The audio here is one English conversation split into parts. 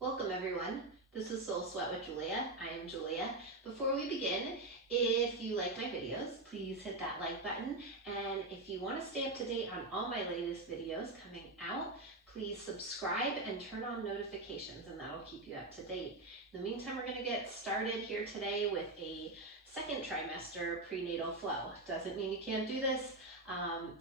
Welcome everyone. This is Soul Sweat with Julia. I am Julia. Before we begin, if you like my videos, please hit that like button. And if you want to stay up to date on all my latest videos coming out, please subscribe and turn on notifications, and that'll keep you up to date. In the meantime, we're going to get started here today with a second trimester prenatal flow. Doesn't mean you can't do this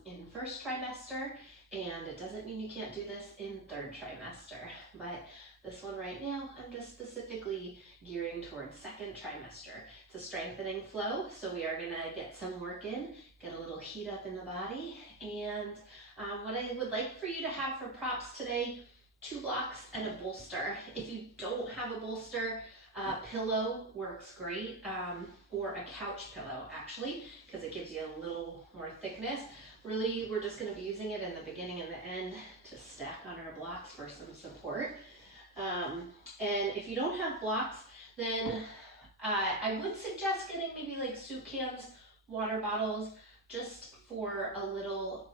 in first trimester, and it doesn't mean you can't do this in third trimester. But this one right now, I'm just specifically gearing towards second trimester. It's a strengthening flow, so we are gonna get some work in, get a little heat up in the body. And what I would like for you to have for props today, 2 blocks and a bolster. If you don't have a bolster, pillow works great, or a couch pillow actually, because it gives you a little more thickness. Really, we're just gonna be using it in the beginning and the end to stack on our blocks for some support. And if you don't have blocks, then I would suggest getting maybe like soup cans, water bottles, just for a little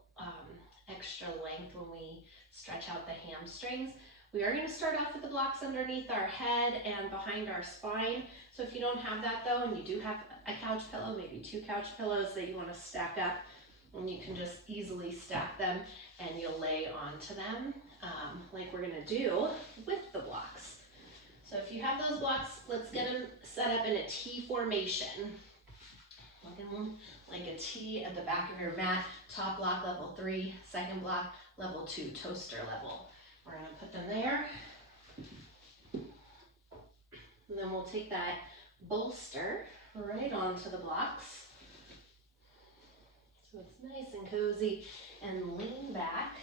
extra length when we stretch out the hamstrings. We are going to start off with the blocks underneath our head and behind our spine. So if you don't have that though, and you do have a couch pillow, maybe 2 couch pillows that you want to stack up, and you can just easily stack them and you'll lay onto them like we're gonna do with the blocks. So if you have those blocks, let's get them set up in a T formation. Looking like a T at the back of your mat. Top block level 3, second block level 2, toaster level. We're gonna put them there. And then we'll take that bolster right onto the blocks. So it's nice and cozy, and lean back.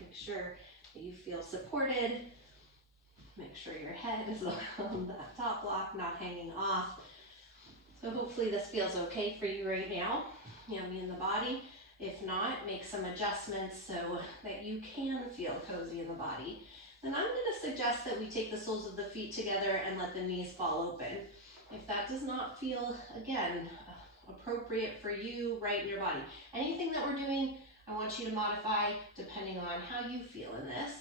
Make sure that you feel supported. Make sure your head is on that top block, not hanging off. So hopefully this feels okay for you right now, yummy in the body. If not, make some adjustments so that you can feel cozy in the body. Then I'm gonna suggest that we take the soles of the feet together and let the knees fall open. If that does not feel, again, appropriate for you right in your body. Anything that we're doing, I want you to modify depending on how you feel in this.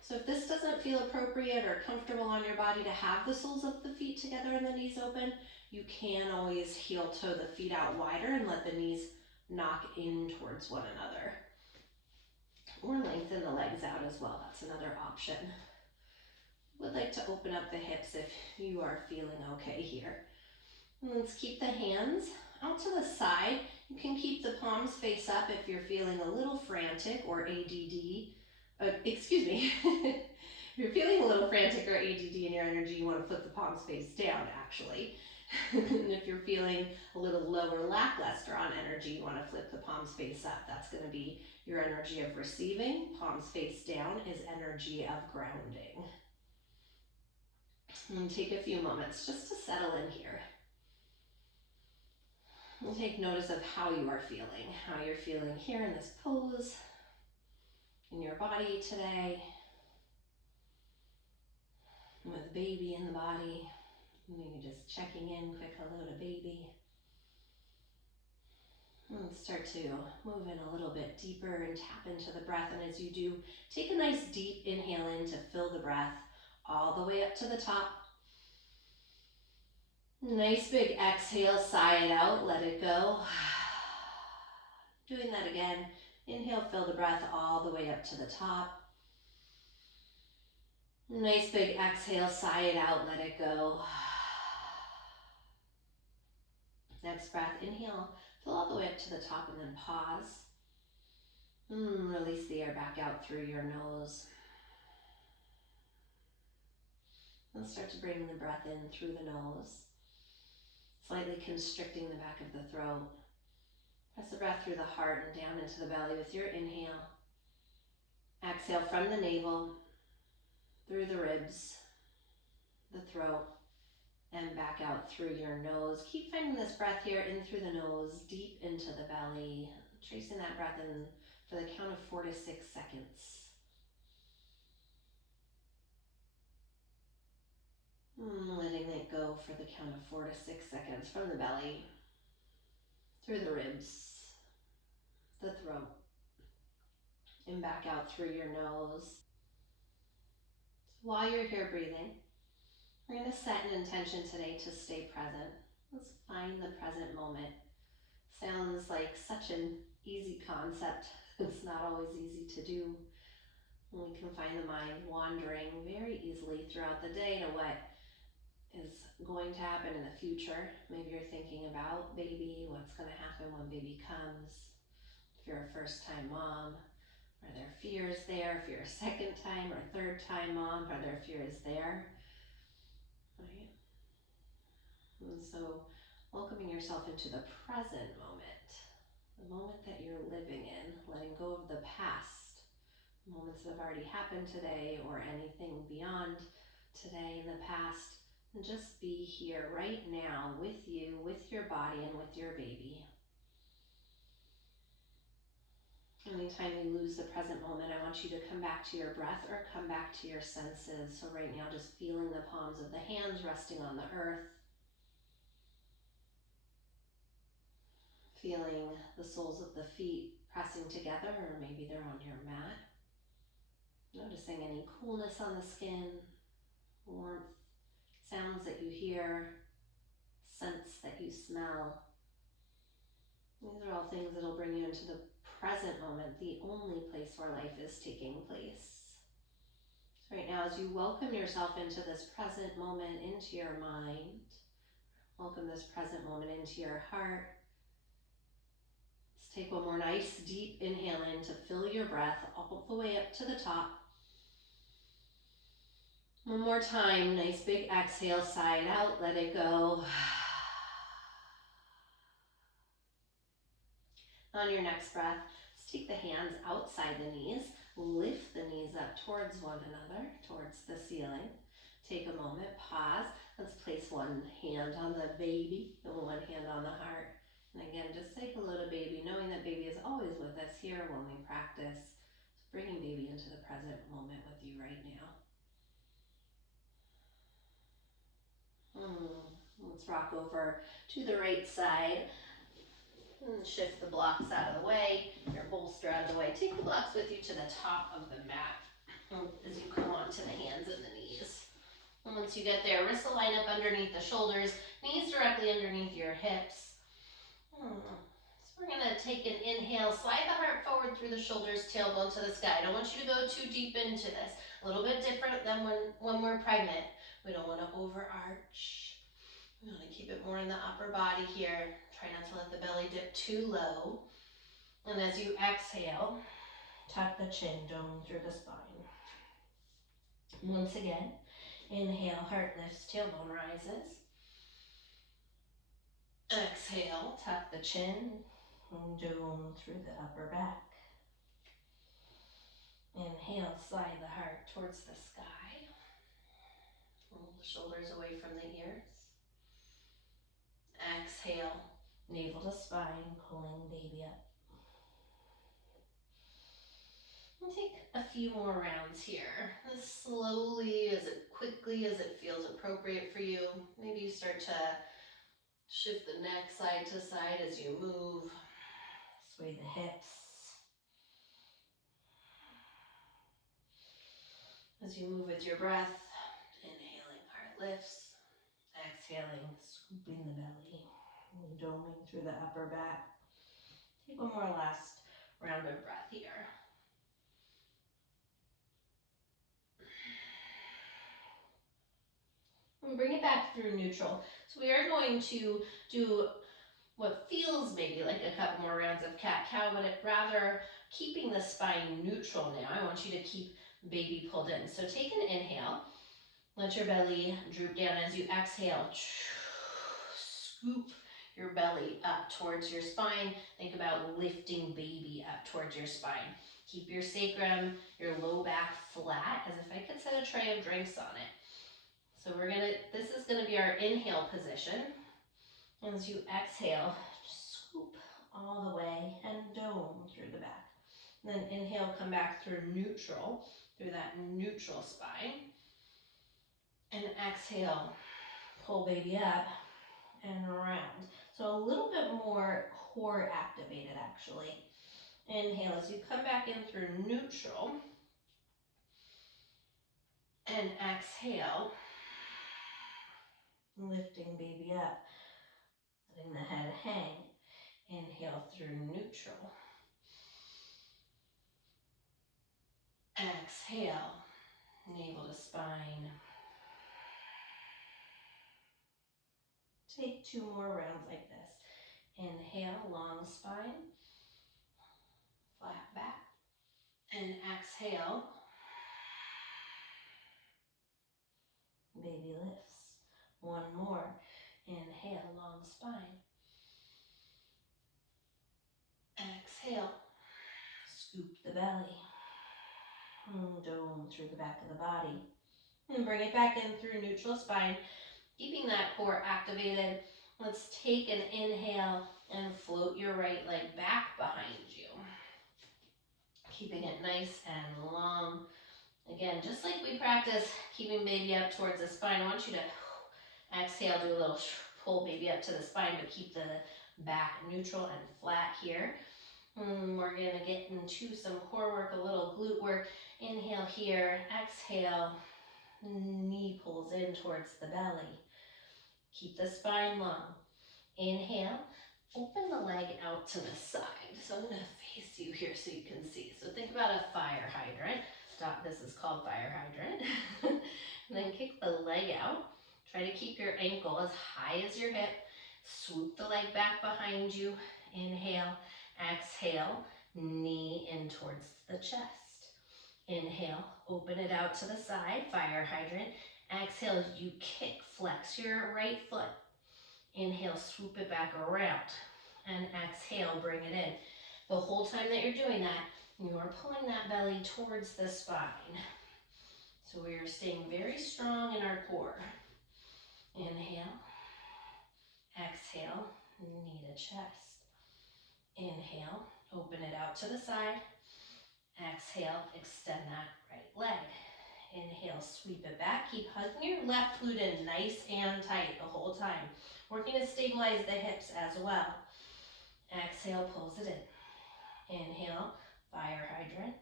So if this doesn't feel appropriate or comfortable on your body to have the soles of the feet together and the knees open, you can always heel toe the feet out wider and let the knees knock in towards one another. Or lengthen the legs out as well, that's another option. Would like to open up the hips if you are feeling okay here. And let's keep the hands out to the side. You can keep the palms face up if you're feeling a little frantic or ADD. If you're feeling a little frantic or ADD in your energy, you want to flip the palms face down actually. And if you're feeling a little low or lackluster on energy, you want to flip the palms face up. That's going to be your energy of receiving. Palms face down is energy of grounding. And take a few moments just to settle in here. We'll take notice of how you are feeling, how you're feeling here in this pose, in your body today, with baby in the body. Maybe just checking in, quick hello to baby. And start to move in a little bit deeper and tap into the breath. And as you do, take a nice deep inhale in to fill the breath all the way up to the top. Nice big exhale, sigh it out, let it go. Doing that again. Inhale, fill the breath all the way up to the top. Nice big exhale, sigh it out, let it go. Next breath, inhale, fill all the way up to the top and then pause. Release the air back out through your nose. And start to bring the breath in through the nose, slightly constricting the back of the throat. Press the breath through the heart and down into the belly with your inhale. Exhale from the navel, through the ribs, the throat, and back out through your nose. Keep finding this breath here in through the nose, deep into the belly, tracing that breath in for the count of 4 to 6 seconds. Letting it go for the count of 4 to 6 seconds from the belly, through the ribs, the throat, and back out through your nose. While you're here breathing, we're going to set an intention today to stay present. Let's find the present moment. Sounds like such an easy concept. It's not always easy to do. We can find the mind wandering very easily throughout the day to what is going to happen in the future. Maybe you're thinking about baby, what's going to happen when baby comes. If you're a first-time mom, are there fears there? If you're a second-time or third-time mom, are there fears there? Right? And so welcoming yourself into the present moment, the moment that you're living in, letting go of the past, moments that have already happened today or anything beyond today in the past, and just be here right now with you, with your body, and with your baby. Anytime you lose the present moment, I want you to come back to your breath or come back to your senses. So right now, just feeling the palms of the hands resting on the earth, feeling the soles of the feet pressing together, or maybe they're on your mat. Noticing any coolness on the skin, warmth, sounds that you hear, scents that you smell. These are all things that will bring you into the present moment, the only place where life is taking place. So right now, as you welcome yourself into this present moment, into your mind, welcome this present moment into your heart. Let's take one more nice deep inhale in to fill your breath all the way up to the top. One more time, nice big exhale, side out, let it go. On your next breath, let's take the hands outside the knees, lift the knees up towards one another, towards the ceiling. Take a moment, pause. Let's place one hand on the baby and one hand on the heart. And again, just say hello to baby, knowing that baby is always with us here when we practice. So bringing baby into the present moment with you right now. Let's rock over to the right side. And shift the blocks out of the way, your bolster out of the way. Take the blocks with you to the top of the mat as you come onto the hands and the knees. And once you get there, wrists will line up underneath the shoulders, knees directly underneath your hips. So we're going to take an inhale, slide the heart forward through the shoulders, tailbone to the sky. I don't want you to go too deep into this. A little bit different than when we're pregnant. We don't want to overarch. We want to keep it more in the upper body here. Try not to let the belly dip too low. And as you exhale, tuck the chin, dome through the spine. Once again, inhale, heart lifts, tailbone rises. Exhale, tuck the chin, and dome through the upper back. Inhale, slide the heart towards the sky. Roll the shoulders away from the ears. Exhale, navel to spine, pulling baby up. We'll take a few more rounds here, as slowly, as quickly as it feels appropriate for you. Maybe you start to shift the neck side to side as you move, sway the hips. As you move with your breath, inhaling, heart lifts, exhaling, scooping the belly, and doming through the upper back. Take one more last round of breath here. And bring it back through neutral. So we are going to do what feels maybe like a couple more rounds of cat-cow, but rather keeping the spine neutral now. I want you to keep baby pulled in. So take an inhale. Let your belly droop down as you exhale. Scoop your belly up towards your spine. Think about lifting baby up towards your spine. Keep your sacrum, your low back flat, as if I could set a tray of drinks on it. So this is gonna be our inhale position. And as you exhale, just scoop all the way and dome through the back. And then inhale, come back through neutral, through that neutral spine. And exhale, pull baby up and around. So a little bit more core activated actually. Inhale as you come back in through neutral. And exhale, lifting baby up, letting the head hang. Inhale through neutral. Exhale, navel to spine. Take 2 more rounds like this. Inhale, long spine, flat back. And exhale, baby lifts. 1 more. Inhale, long spine. Exhale, scoop the belly. Dome through the back of the body. And bring it back in through neutral spine. Keeping that core activated, let's take an inhale and float your right leg back behind you. Keeping it nice and long. Again, just like we practice keeping baby up towards the spine, I want you to exhale, do a little pull baby up to the spine, but keep the back neutral and flat here. We're going to get into some core work, a little glute work. Inhale here, exhale, knee pulls in towards the belly. Keep the spine long. Inhale, open the leg out to the side. So I'm going to face you here so you can see. So think about a fire hydrant. This is called fire hydrant. And then kick the leg out. Try to keep your ankle as high as your hip. Swoop the leg back behind you. Inhale, exhale, knee in towards the chest. Inhale, open it out to the side, fire hydrant. Exhale, you kick, flex your right foot. Inhale, swoop it back around. And exhale, bring it in. The whole time that you're doing that, you are pulling that belly towards the spine. So we are staying very strong in our core. Inhale, exhale, knee to chest. Inhale, open it out to the side. Exhale, extend that right leg. Inhale, sweep it back. Keep hugging your left glute in nice and tight the whole time. Working to stabilize the hips as well. Exhale, pulls it in. Inhale, fire hydrant.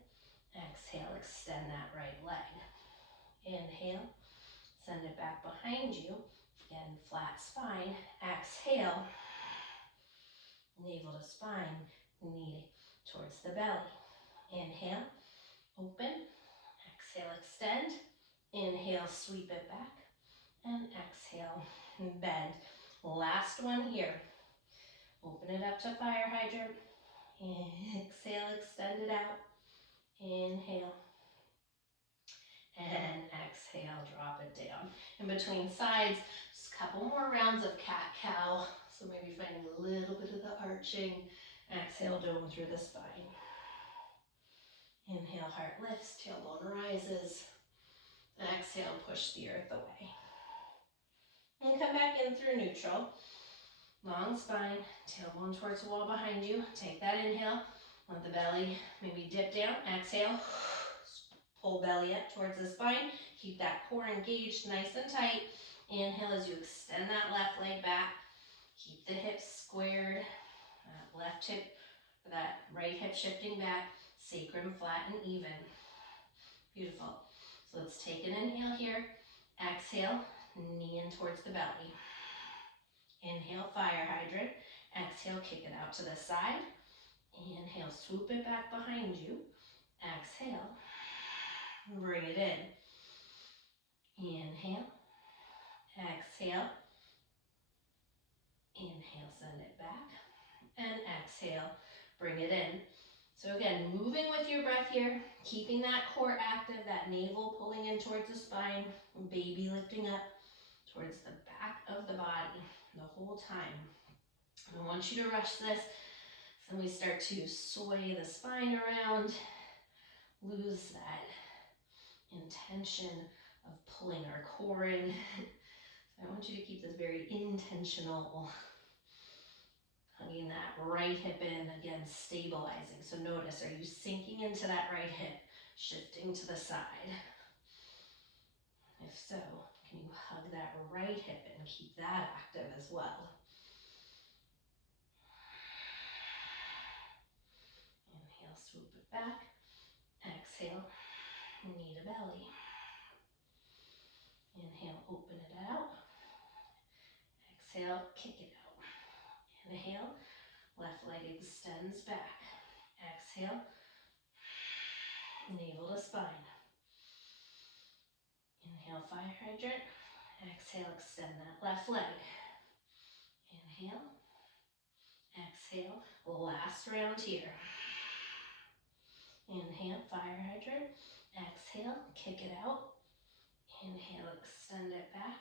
Exhale, extend that right leg. Inhale, send it back behind you. Again, flat spine. Exhale, navel to spine, knee towards the belly. Inhale, open. Exhale, extend. Inhale, sweep it back. And exhale, bend. Last one here. Open it up to fire hydrant. Exhale, extend it out. Inhale. And exhale, drop it down. In between sides, just a couple more rounds of cat-cow. So maybe finding a little bit of the arching. Exhale, dome through the spine. Inhale, heart lifts, tailbone rises. Exhale, push the earth away. And come back in through neutral. Long spine, tailbone towards the wall behind you. Take that inhale, let the belly maybe dip down. Exhale, pull belly up towards the spine. Keep that core engaged, nice and tight. Inhale as you extend that left leg back. Keep the hips squared. That left hip, that right hip shifting back. Sacrum flat and even. Beautiful. So let's take an inhale here. Exhale, knee in towards the belly. Inhale, fire hydrant. Exhale, kick it out to the side. Inhale, swoop it back behind you. Exhale, bring it in. Inhale, exhale. Inhale, send it back. And exhale, bring it in. So again, moving with your breath here, keeping that core active, that navel pulling in towards the spine, baby lifting up towards the back of the body the whole time. I don't want you to rush this. So we start to sway the spine around, lose that intention of pulling our core in. So I want you to keep this very intentional. Hugging that right hip in, again, stabilizing. So notice, are you sinking into that right hip, shifting to the side? If so, can you hug that right hip and keep that active as well? Inhale, swoop it back. Exhale, knee to belly. Inhale, open it out. Exhale, kick it out. Inhale, left leg extends back. Exhale, navel to spine. Inhale, fire hydrant. Exhale, extend that left leg. Inhale, exhale, last round here. Inhale, fire hydrant. Exhale, kick it out. Inhale, extend it back.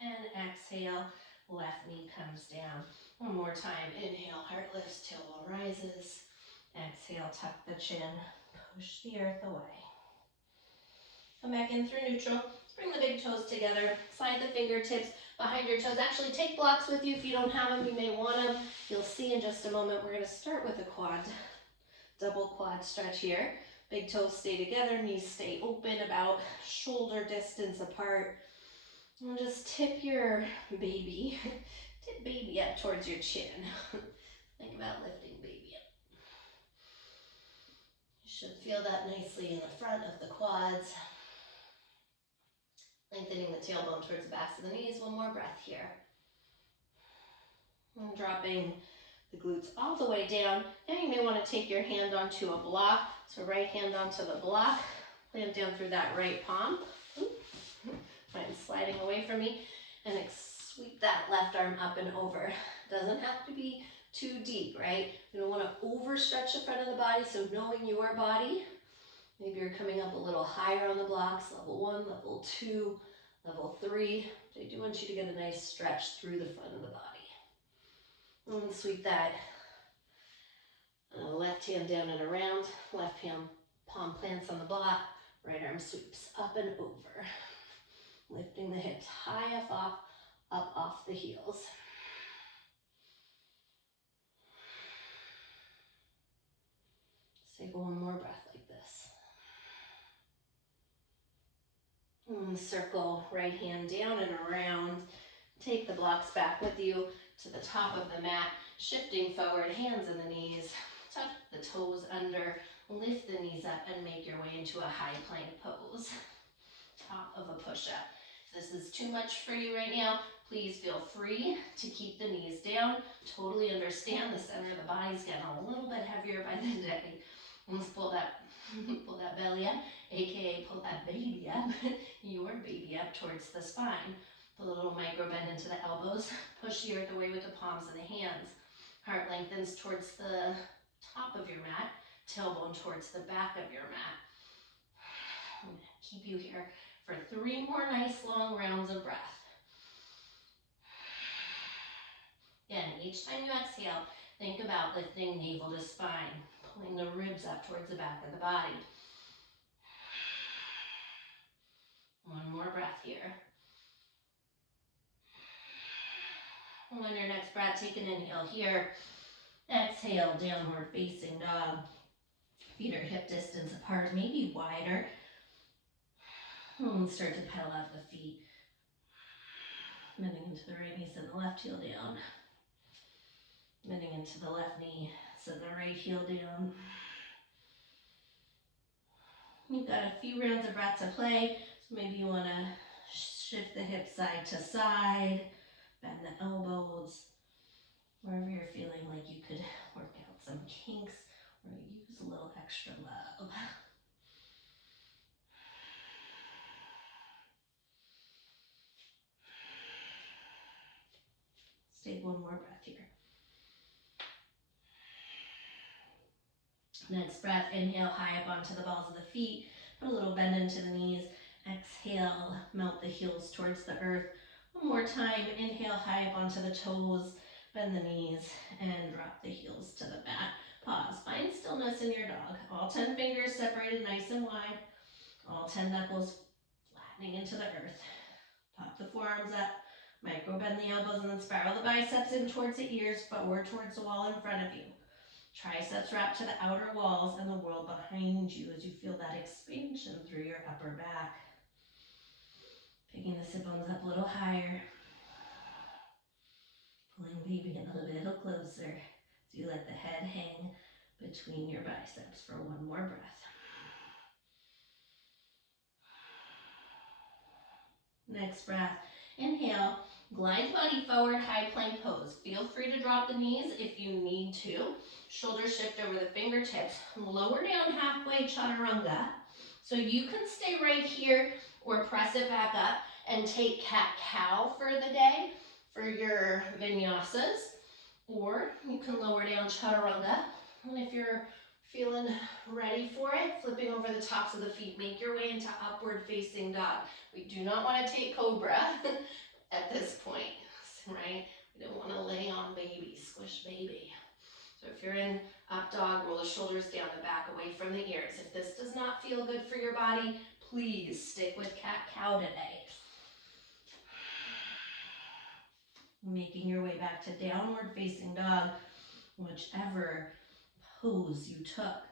And exhale, left knee comes down. One more time. Inhale, heart lifts, tailbone rises. Exhale, tuck the chin, push the earth away. Come back in through neutral. Bring the big toes together. Slide the fingertips behind your toes. Actually, take blocks with you if you don't have them. You may want them. You'll see in just a moment. We're going to start with a quad, double quad stretch here. Big toes stay together. Knees stay open, about shoulder distance apart. And just tip your baby. Tip baby up towards your chin. Think about lifting baby up. You should feel that nicely in the front of the quads. Lengthening the tailbone towards the backs of the knees. One more breath here. And dropping the glutes all the way down. Then you may want to take your hand onto a block. So right hand onto the block. Plant down through that right palm. Fine, sliding away from me. And sweep that left arm up and over. Doesn't have to be too deep, right? You don't want to overstretch the front of the body. So knowing your body, maybe you're coming up a little higher on the blocks, level 1, level 2, level 3. I do want you to get a nice stretch through the front of the body. And sweep that left hand down and around. Left hand palm plants on the block. Right arm sweeps up and over. Lifting the hips high up off the heels. Let's take one more breath like this. And circle right hand down and around. Take the blocks back with you to the top of the mat. Shifting forward, hands in the knees. Tuck the toes under. Lift the knees up and make your way into a high plank pose. Top of a push-up. If this is too much for you right now, please feel free to keep the knees down. Totally understand the center of the body's getting a little bit heavier by the day. Let's pull that belly up, aka pull that baby up, your baby up towards the spine. Put a little micro bend into the elbows. Push the earth away with the palms of the hands. Heart lengthens towards the top of your mat. Tailbone towards the back of your mat. I'm going to keep you here for 3 more nice long rounds of breath. Again, each time you exhale, think about lifting navel to spine, pulling the ribs up towards the back of the body. One more breath here. And on your next breath, take an inhale here. Exhale, downward facing dog. Feet are hip distance apart, maybe wider. And start to pedal out the feet. Bending into the right knee, send the left heel down. Bending into the left knee, send the right heel down. You've got a few rounds of breath to play, so maybe you want to shift the hips side to side, bend the elbows, wherever you're feeling like you could work out some kinks or use a little extra love. Let's take one more breath here. Next breath, inhale high up onto the balls of the feet. Put a little bend into the knees. Exhale, melt the heels towards the earth. One more time, inhale high up onto the toes. Bend the knees and drop the heels to the mat. Pause, find stillness in your dog. All 10 fingers separated nice and wide. All 10 knuckles flattening into the earth. Pop the forearms up. Micro bend the elbows and then spiral the biceps in towards the ears, forward towards the wall in front of you. Triceps wrap to the outer walls and the world behind you as you feel that expansion through your upper back. Picking the sit bones up a little higher. Pulling baby in a little closer as you let the head hang between your biceps for one more breath. Next breath, inhale, glide body forward, high plank pose. Feel free to drop the knees if you need to. Shoulders shift over the fingertips. Lower down halfway, chaturanga. So you can stay right here or press it back up and take cat-cow for the day for your vinyasas. Or you can lower down chaturanga. And if you're feeling ready for it, flipping over the tops of the feet, make your way into upward facing dog. We do not want to take cobra at this point, right? We don't want to lay on baby, squish baby. So if you're in up dog, roll the shoulders down the back, away from the ears. If this does not feel good for your body, please stick with cat-cow today. Making your way back to downward facing dog, whichever pose you took.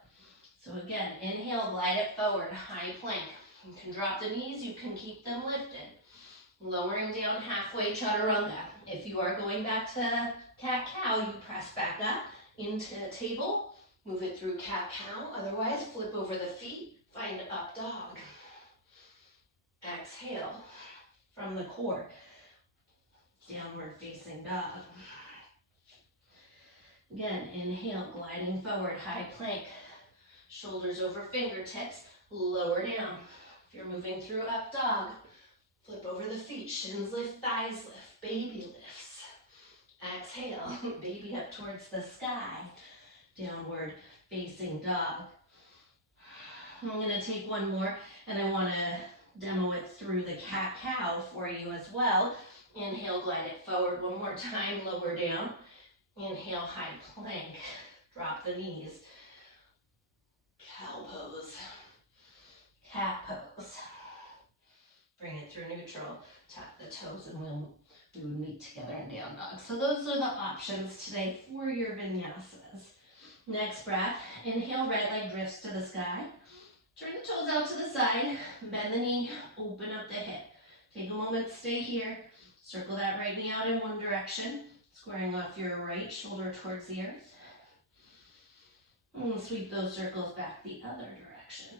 So again, inhale, glide it forward, high plank. You can drop the knees, you can keep them lifted. Lowering down halfway, chaturanga. If you are going back to cat-cow, you press back up into table, move it through cat-cow. Otherwise, flip over the feet, find up dog. Exhale from the core, downward facing dog. Again, inhale, gliding forward, high plank. Shoulders over fingertips, lower down. If you're moving through up dog, flip over the feet, shins lift, thighs lift, baby lifts. Exhale, baby up towards the sky, downward facing dog. I'm gonna take one more and I wanna demo it through the cat-cow for you as well. Inhale, glide it forward one more time, lower down. Inhale, high plank, drop the knees. Cow pose, cat pose. Bring it through neutral, tap the toes, and we would meet together in down dog. So those are the options today for your vinyasas. Next breath, inhale, right leg drifts to the sky. Turn the toes out to the side, bend the knee, open up the hip. Take a moment, stay here. Circle that right knee out in one direction, squaring off your right shoulder towards the earth. And sweep those circles back the other direction.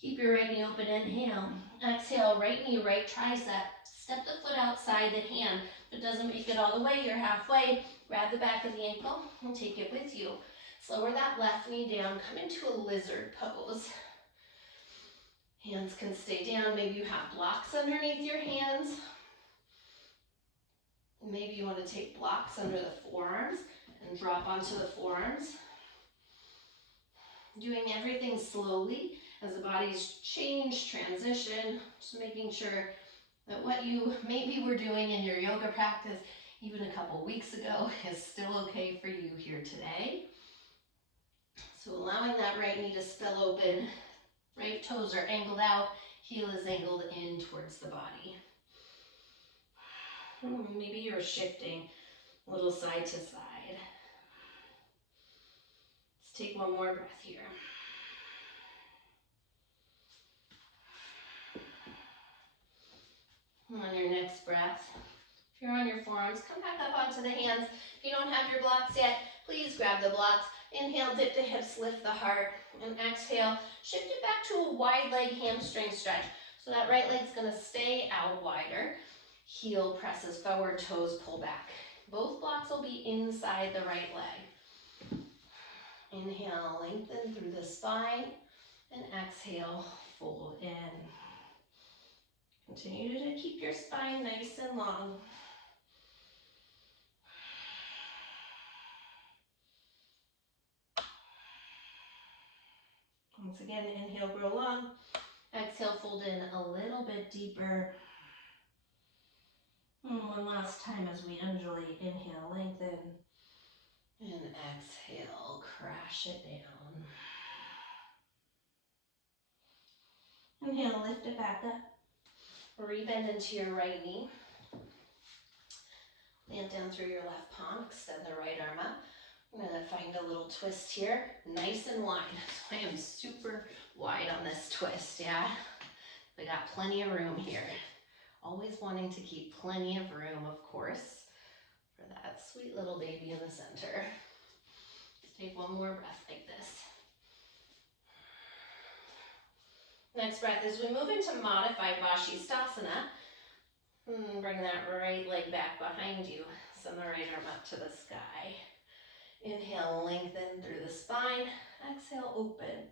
Keep your right knee open, inhale. Exhale, right knee, right tricep. Step the foot outside the hand. If it doesn't make it all the way, you're halfway. Grab the back of the ankle and take it with you. Lower that left knee down, come into a lizard pose. Hands can stay down. Maybe you have blocks underneath your hands. Maybe you want to take blocks under the forearms and drop onto the forearms. Doing everything slowly as the body's change, transition, just making sure that what you maybe were doing in your yoga practice even a couple weeks ago is still okay for you here today. So allowing that right knee to spill open, right toes are angled out, heel is angled in towards the body. Maybe you're shifting a little side to side. Let's take one more breath here. On your next breath, if you're on your forearms, come back up onto the hands. If you don't have your blocks yet, please grab the blocks. Inhale, dip the hips, lift the heart, and exhale, shift it back to a wide leg hamstring stretch. So that right leg's gonna stay out wider. Heel presses forward, toes pull back. Both blocks will be inside the right leg. Inhale, lengthen through the spine, and exhale, fold in. Continue to keep your spine nice and long. Once again, inhale, grow long. Exhale, fold in a little bit deeper. And one last time as we undulate. Inhale, lengthen. And exhale, crash it down. Inhale, lift it back up. Rebend into your right knee. Land down through your left palm. Extend the right arm up. I'm going to find a little twist here, nice and wide. So I am super wide on this twist, yeah? We got plenty of room here. Always wanting to keep plenty of room, of course, for that sweet little baby in the center. Let's take one more breath like this. Next breath, as we move into modified Vashisthasana, bring that right leg back behind you. Send the right arm up to the sky. Inhale, lengthen through the spine. Exhale, open.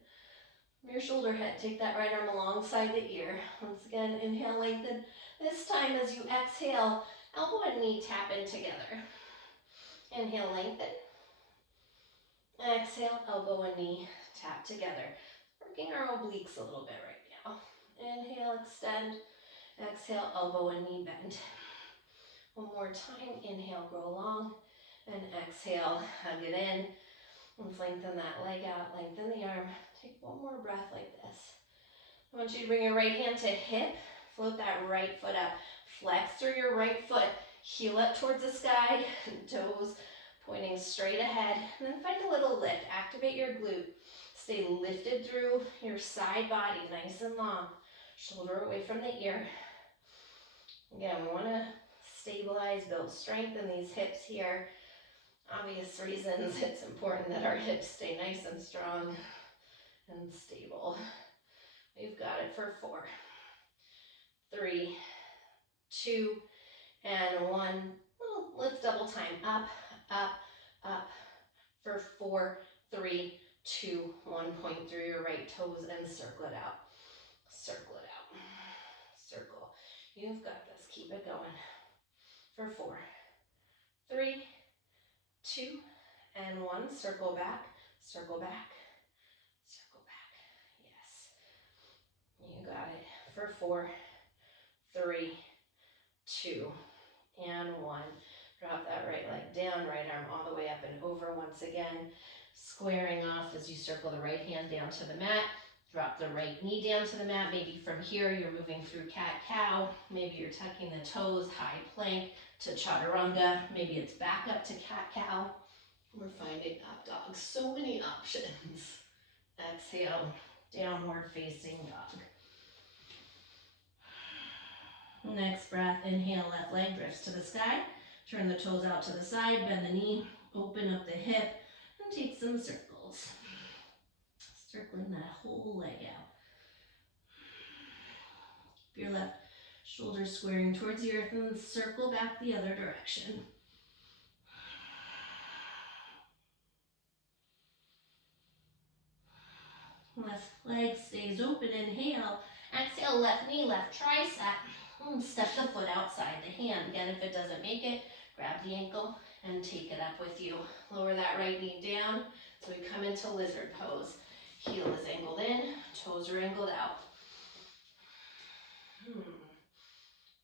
From your shoulder head, take that right arm alongside the ear. Once again, inhale, lengthen. This time as you exhale, elbow and knee tap in together. Inhale, lengthen. Exhale, elbow and knee tap together. Working our obliques a little bit right now. Inhale, extend. Exhale, elbow and knee bend. One more time. Inhale, grow long. And exhale, hug it in. Let's lengthen that leg out, lengthen the arm. Take one more breath like this. I want you to bring your right hand to hip. Float that right foot up. Flex through your right foot. Heel up towards the sky. Toes pointing straight ahead. And then find a little lift. Activate your glute. Stay lifted through your side body, nice and long. Shoulder away from the ear. Again, we want to stabilize, build strength in these hips here. Obvious reasons it's important that our hips stay nice and strong and stable. We've got it for 4, 3, 2, and 1. Little lift double time. Up, up, up. For 4, 3, 2, 1. Point through your right toes and circle it out. Circle it out. Circle. You've got this. Keep it going. For 4, 3, 2, and 1. Circle back. Circle back. Circle back. Yes. You got it. For 4, 3, 2, and 1. Drop that right leg down, right arm all the way up and over once again. Squaring off as you circle the right hand down to the mat. Drop the right knee down to the mat. Maybe from here you're moving through cat-cow. Maybe you're tucking the toes, high plank to chaturanga. Maybe it's back up to cat-cow. We're finding up dog. So many options. Exhale, downward facing dog. Next breath, inhale, left leg drifts to the sky. Turn the toes out to the side, bend the knee, open up the hip, and take some circles. Circling that whole leg out. Keep your left shoulder squaring towards the earth and then circle back the other direction. Left leg stays open, inhale. Exhale, left knee, left tricep. Step the foot outside the hand. Again, if it doesn't make it, grab the ankle and take it up with you. Lower that right knee down so we come into lizard pose. Heel is angled in, toes are angled out.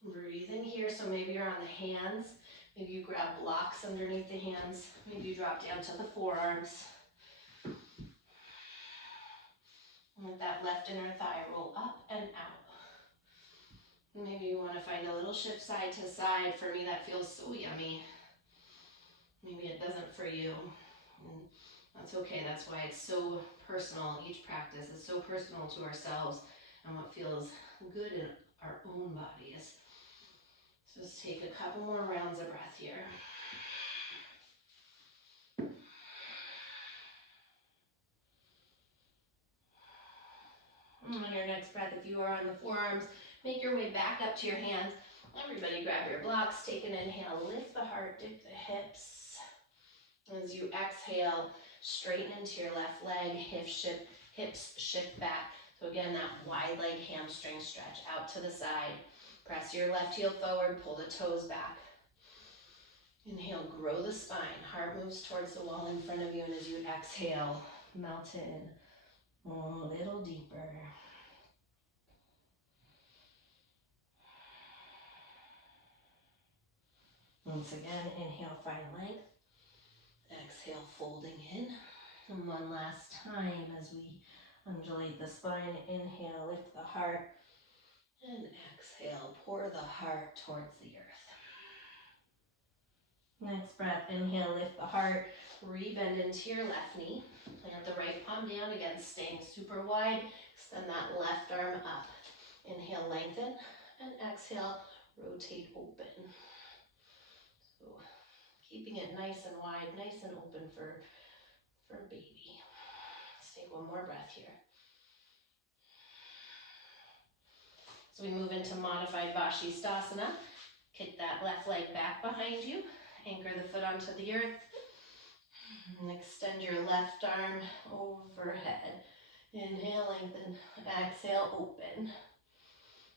Breathing here, so maybe you're on the hands. Maybe you grab blocks underneath the hands. Maybe you drop down to the forearms. Let that left inner thigh roll up and out. Maybe you want to find a little shift side to side. For me, that feels so yummy. Maybe it doesn't for you. And that's okay. That's why it's so personal. Each practice is so personal to ourselves and what feels good in our own bodies. So just take a couple more rounds of breath here. On your next breath, if you are on the forearms, make your way back up to your hands. Everybody grab your blocks. Take an inhale. Lift the heart. Dip the hips. As you exhale, straighten into your left leg. Hips shift back. So again, that wide leg hamstring stretch out to the side. Press your left heel forward. Pull the toes back. Inhale. Grow the spine. Heart moves towards the wall in front of you. And as you exhale, melt in. A little deeper. Once again, inhale, find length. Exhale, folding in. And one last time as we undulate the spine. Inhale, lift the heart. And exhale, pour the heart towards the earth. Next breath, inhale, lift the heart. Rebend into your left knee. Plant the right palm down, again, staying super wide. Extend that left arm up. Inhale, lengthen, and exhale, rotate open. So keeping it nice and wide, nice and open for baby. Let's take one more breath here. So we move into modified Vashisthasana. Kick that left leg back behind you. Anchor the foot onto the earth. And extend your left arm overhead. Inhale, lengthen. Exhale, open.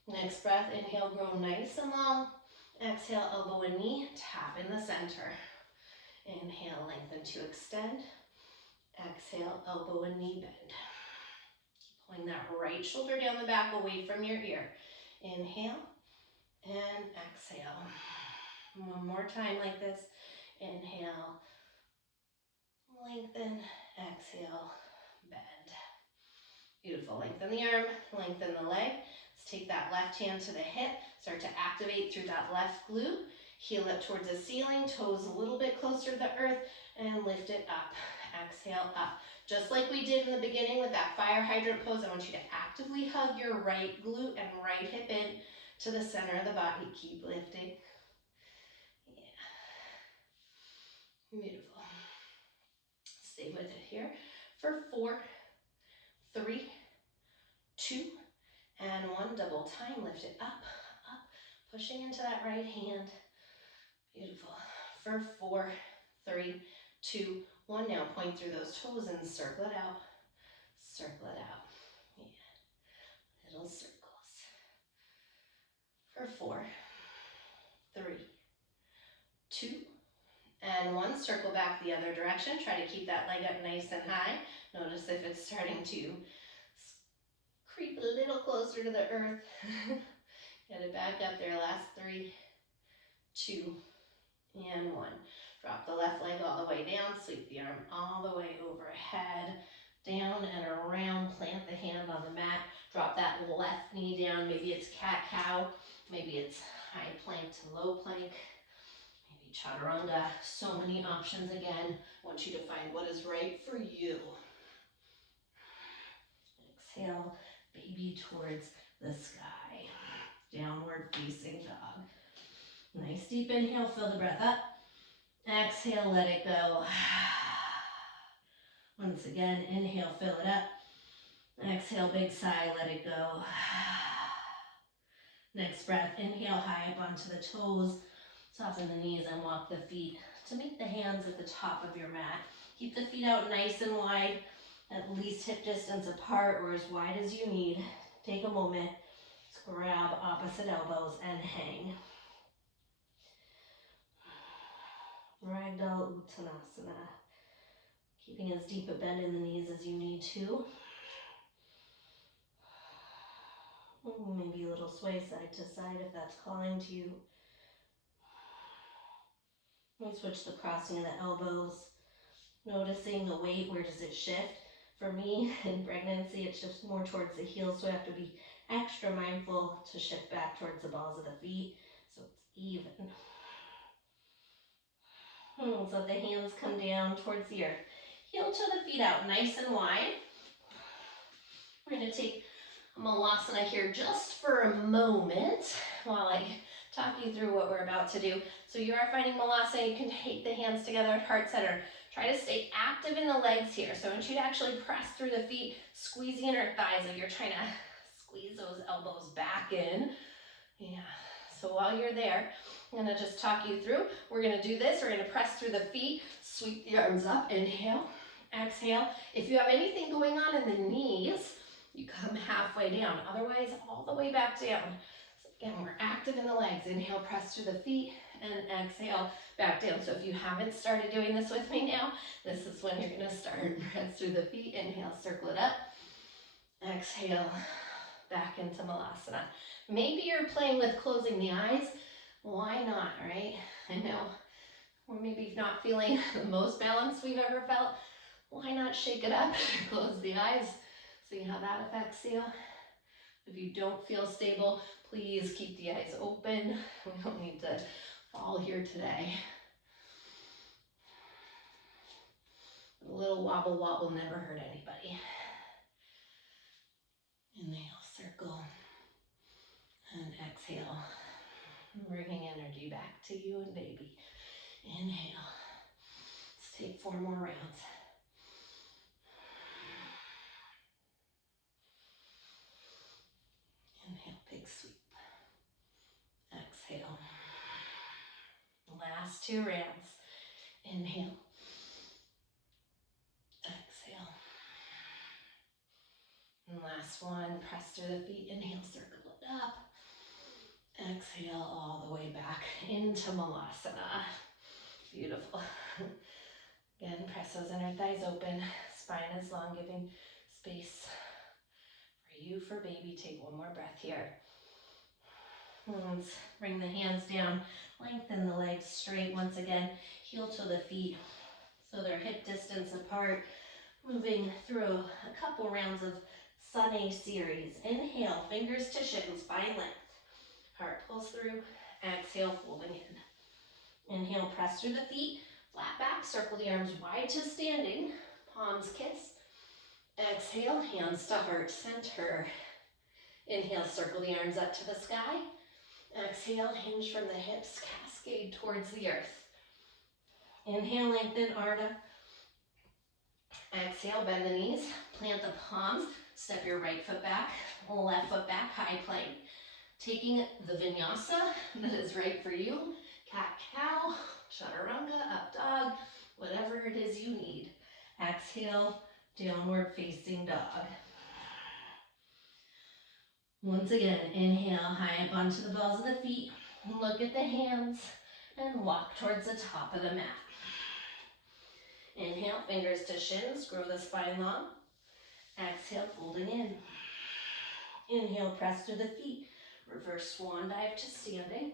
Next breath, inhale, grow nice and long. Exhale, elbow and knee, tap in the center. Inhale, lengthen to extend. Exhale, elbow and knee bend. Keep pulling that right shoulder down the back away from your ear. Inhale and exhale. One more time like this. Inhale, lengthen, exhale, bend. Beautiful. Lengthen the arm, lengthen the leg. Let's take that left hand to the hip. Start to activate through that left glute. Heel up towards the ceiling, toes a little bit closer to the earth, and lift it up. Exhale, up. Just like we did in the beginning with that fire hydrant pose, I want you to actively hug your right glute and right hip in to the center of the body. Keep lifting. Yeah. Beautiful. Stay with it here for 4, 3, 2, and 1. Double time. Lift it up, up. Pushing into that right hand. Beautiful. For 4, 3, 2, 1. Now point through those toes and circle it out. Circle it out. Yeah. Little circles. For 4, 3, 2, and 1. Circle back the other direction. Try to keep that leg up nice and high. Notice if it's starting to creep a little closer to the earth. Get it back up there. Last 3, 2, and 1. Drop the left leg all the way down. Sweep the arm all the way overhead. Down and around. Plant the hand on the mat. Drop that left knee down. Maybe it's cat-cow. Maybe it's high plank to low plank. Maybe chaturanga. So many options again. I want you to find what is right for you. Exhale, baby towards the sky. Downward facing dog. Nice deep inhale, fill the breath up. Exhale, let it go. Once again, inhale, fill it up. Exhale, big sigh, let it go. Next breath, inhale, high up onto the toes. Soften the knees and walk the feet to meet the hands at the top of your mat. Keep the feet out nice and wide, at least hip distance apart or as wide as you need. Take a moment, grab opposite elbows and hang. Ragdoll Uttanasana. Keeping as deep a bend in the knees as you need to. Maybe a little sway side to side if that's calling to you. We switch the crossing of the elbows. Noticing the weight, where does it shift? For me, in pregnancy, it's just more towards the heels, so I have to be extra mindful to shift back towards the balls of the feet, so it's even. So the hands come down towards the earth. Heel to the feet out, nice and wide. We're going to take a malasana here just for a moment while I talk you through what we're about to do. So you are finding malasana, you can take the hands together at heart center. Try to stay active in the legs here. So I want you to actually press through the feet, squeeze the inner thighs if you're trying to squeeze those elbows back in. Yeah, so while you're there, I'm gonna just talk you through. We're gonna do this, we're gonna press through the feet, sweep the arms up, inhale, exhale. If you have anything going on in the knees, you come halfway down, otherwise all the way back down. So again, we're active in the legs. Inhale, press through the feet, and exhale, back down. So if you haven't started doing this with me now, this is when you're gonna start. Press through the feet, inhale, circle it up, exhale, back into malasana. Maybe you're playing with closing the eyes. Why not, right? I know we're maybe not feeling the most balance we've ever felt. Why not shake it up, close the eyes, see how that affects you. If you don't feel stable, please keep the eyes open. We don't need to fall here today. A little wobble wobble never hurt anybody. Inhale, circle, and exhale. Bringing energy back to you and baby. Inhale. Let's take 4 more rounds. Inhale, big sweep. Last 2 rounds. Inhale. Exhale. And last one, press through the feet. Inhale, circle it up. Exhale all the way back into Malasana. Beautiful. Again, press those inner thighs open. Spine is long, giving space for you, for baby. Take one more breath here. Let's bring the hands down. Lengthen the legs straight. Once again, heel to the feet so they're hip distance apart. Moving through a couple rounds of Sun A series. Inhale, fingers to shins, spine length. Heart pulls through. Exhale, folding in. Inhale, press through the feet. Flat back, circle the arms wide to standing. Palms kiss. Exhale, hands to heart center. Inhale, circle the arms up to the sky. Exhale, hinge from the hips, cascade towards the earth. Inhale, lengthen, Ardha. Exhale, bend the knees, plant the palms, step your right foot back, left foot back, high plank. Taking the vinyasa that is right for you, cat-cow, chaturanga, up dog, whatever it is you need. Exhale, downward facing dog. Once again, inhale, high up onto the balls of the feet, look at the hands, and walk towards the top of the mat. Inhale, fingers to shins, grow the spine long. Exhale, folding in. Inhale, press through the feet. Reverse swan dive to standing.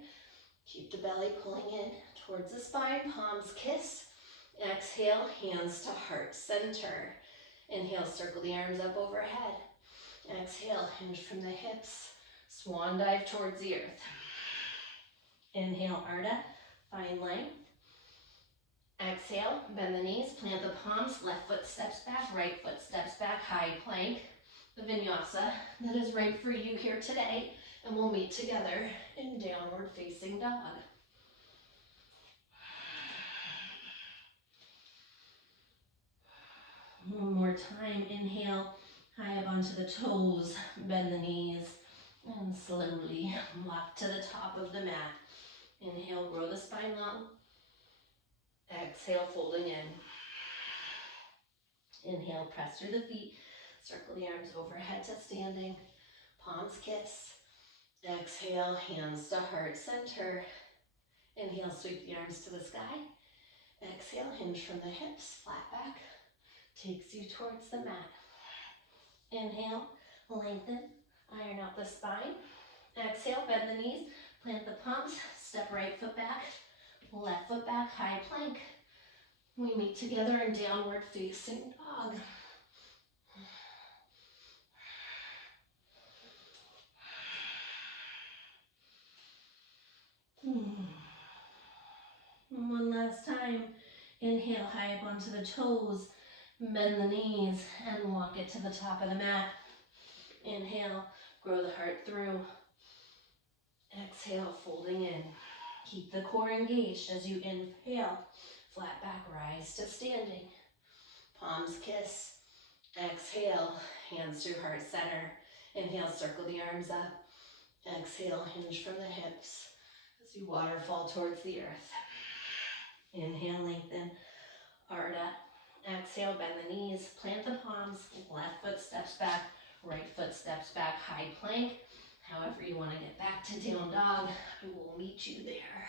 Keep the belly pulling in towards the spine, palms kiss. Exhale, hands to heart center. Inhale, circle the arms up overhead. Exhale, hinge from the hips. Swan dive towards the earth. Inhale, Ardha, find length. Exhale, bend the knees, plant the palms, left foot steps back, right foot steps back, high plank. The vinyasa that is right for you here today, and we'll meet together in downward facing dog. One more time, inhale, high up onto the toes, bend the knees, and slowly walk to the top of the mat. Inhale, grow the spine long. Exhale, folding in. Inhale, press through the feet. Circle the arms overhead to standing. Palms kiss. Exhale, hands to heart center. Inhale, sweep the arms to the sky. Exhale, hinge from the hips, flat back. Takes you towards the mat. Inhale, lengthen, iron out the spine. Exhale, bend the knees, plant the palms, step right foot back, left foot back, high plank. We meet together in downward facing dog. One last time. Inhale, high up onto the toes, bend the knees, and walk it to the top of the mat. Inhale, grow the heart through. Exhale, folding in. Keep the core engaged as you inhale. Flat back, rise to standing. Palms kiss. Exhale, hands through heart center. Inhale, circle the arms up. Exhale, hinge from the hips as you waterfall towards the earth. Inhale, lengthen, Ardha. Exhale, bend the knees, plant the palms, left foot steps back, right foot steps back, high plank. However you want to get back to down dog, I will meet you there.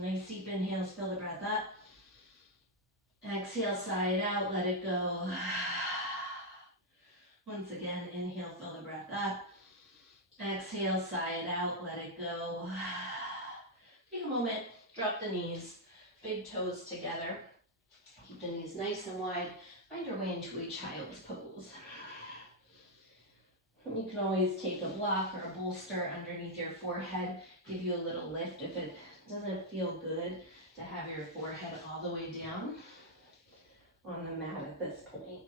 Nice deep inhales, fill the breath up. Exhale, sigh it out, let it go. Once again, inhale, fill the breath up. Exhale, sigh it out, let it go. Take a moment, drop the knees, big toes together. Keep the knees nice and wide. Find your way into a child's pose. You can always take a block or a bolster underneath your forehead, give you a little lift if it doesn't feel good to have your forehead all the way down on the mat at this point.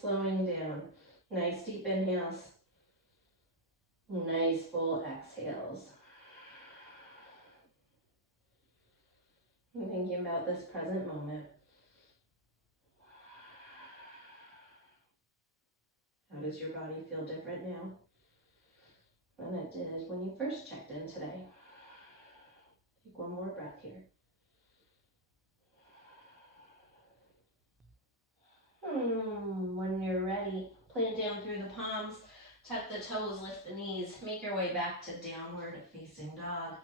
Slowing down. Nice deep inhales. Nice full exhales. I'm thinking about this present moment. How does your body feel different now than it did when you first checked in today? Take one more breath here. When you're ready, plant down through the palms, tuck the toes, lift the knees, make your way back to downward facing dog,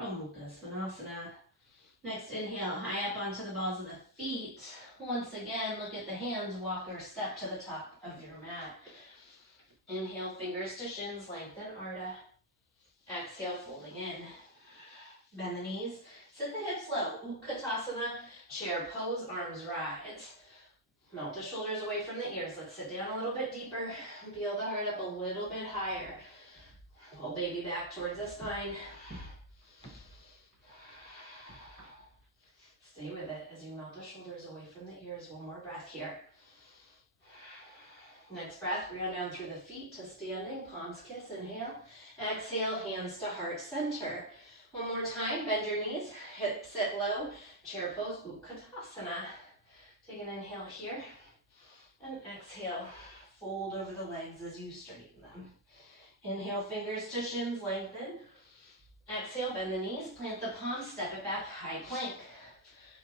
Adho Mukha Svanasana. Next, inhale, high up onto the balls of the feet. Once again, look at the hands, walk or step to the top of your mat. Inhale, fingers to shins, lengthen Ardha. Exhale, folding in. Bend the knees, sit the hips low, Utkatasana, chair pose, arms rise. Melt the shoulders away from the ears. Let's sit down a little bit deeper. Peel the heart up a little bit higher. Pull baby back towards the spine. Stay with it as you melt the shoulders away from the ears. One more breath here. Next breath, round down through the feet to standing. Palms kiss, inhale. Exhale, hands to heart center. One more time, bend your knees. Hips sit low. Chair pose, Utkatasana. Take an inhale here, and exhale, fold over the legs as you straighten them. Inhale, fingers to shins, lengthen. Exhale, bend the knees, plant the palms, step it back, high plank.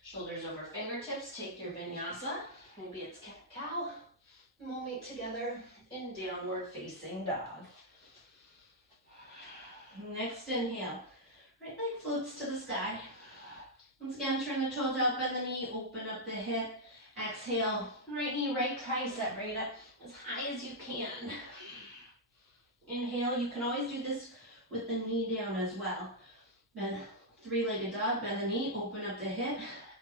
Shoulders over fingertips, take your vinyasa. Maybe it's cat-cow. And we'll meet together in downward facing dog. Next inhale, right leg floats to the sky. Once again, turn the toes out, bend the knee, open up the hip. Exhale, right knee, right tricep, right up as high as you can. Inhale, you can always do this with the knee down as well. Bend, three-legged dog, bend the knee, open up the hip.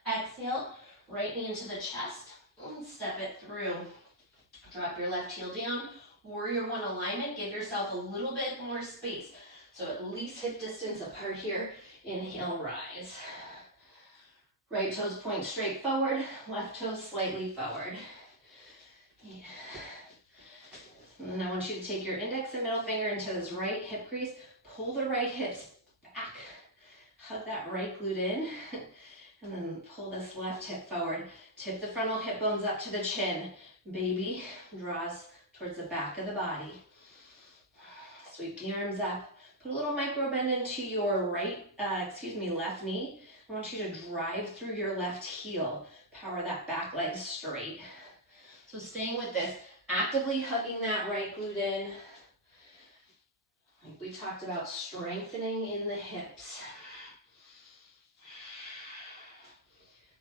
Exhale, right knee into the chest, and step it through. Drop your left heel down, warrior one alignment, give yourself a little bit more space. So at least hip distance apart here. Inhale, rise. Right toes point straight forward, left toes slightly forward. Yeah. And then I want you to take your index and middle finger into this right hip crease, pull the right hips back, hug that right glute in, and then pull this left hip forward. Tip the frontal hip bones up to the chin. Baby draws towards the back of the body. Sweep the arms up. Put a little micro bend into your left knee. I want you to drive through your left heel. Power that back leg straight. So staying with this, actively hugging that right glute in. Like we talked about, strengthening in the hips.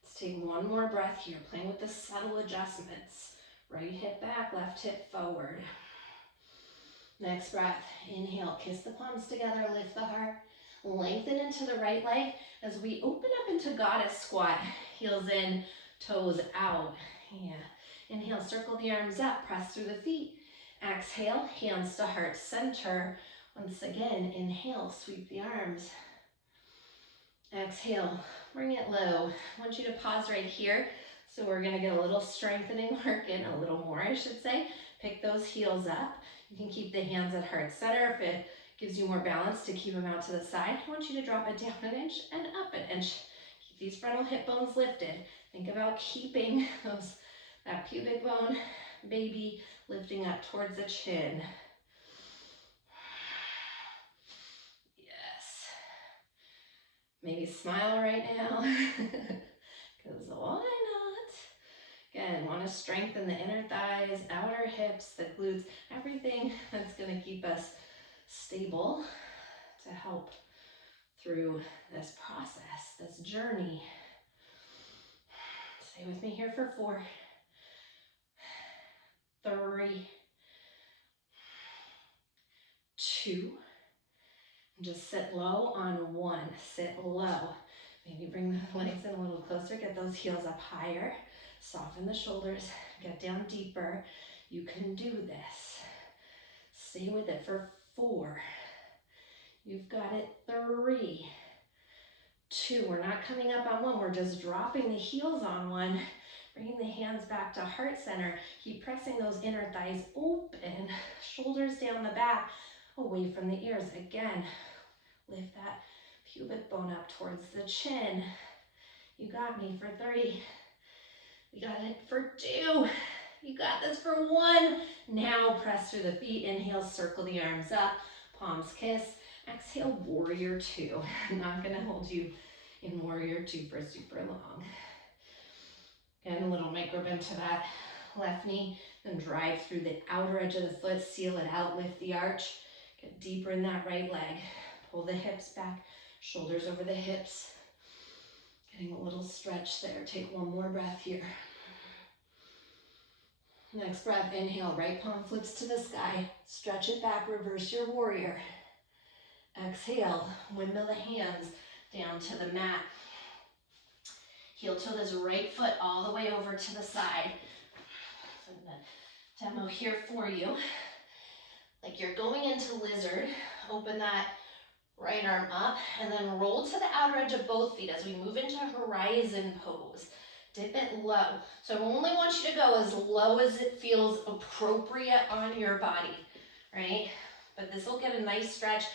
Let's take one more breath here, playing with the subtle adjustments. Right hip back, left hip forward. Next breath, inhale, kiss the palms together, lift the heart. Lengthen into the right leg as we open up into goddess squat. Heels in, toes out. Yeah. Inhale, circle the arms up, press through the feet. Exhale, hands to heart center. Once again, inhale, sweep the arms. Exhale, bring it low. I want you to pause right here. So we're gonna get a little strengthening work in, a little more I should say. Pick those heels up. You can keep the hands at heart center if it gives you more balance to keep them out to the side. I want you to drop it down an inch and up an inch. Keep these frontal hip bones lifted. Think about keeping that pubic bone, baby, lifting up towards the chin. Yes. Maybe smile right now, because why not? Again, want to strengthen the inner thighs, outer hips, the glutes, everything that's going to keep us stable to help through this process, this journey. Stay with me here for 4, 3, 2, and just sit low on 1. Sit low. Maybe bring the legs in a little closer, get those heels up higher, soften the shoulders, get down deeper. You can do this. Stay with it for 4. You've got it. 3, 2. We're not coming up on 1. We're just dropping the heels on 1. Bringing the hands back to heart center. Keep pressing those inner thighs open. Shoulders down the back, away from the ears. Again, lift that pubic bone up towards the chin. You got me for 3. We got it for 2. You got this for 1. Now press through the feet. Inhale, circle the arms up, palms kiss. Exhale, warrior 2. I'm not gonna hold you in warrior 2 for super long. And a little micro bend to that left knee, then drive through the outer edge of the foot, seal it out, lift the arch, get deeper in that right leg, pull the hips back, shoulders over the hips, getting a little stretch there. Take one more breath here. Next breath, inhale, right palm flips to the sky, stretch it back, reverse your warrior. Exhale, windmill the hands down to the mat. Heel toe this right foot all the way over to the side. So I'm gonna demo here for you. Like you're going into lizard, open that right arm up and then roll to the outer edge of both feet as we move into horizon pose. Dip it low. So I only want you to go as low as it feels appropriate on your body, right? But this will get a nice stretch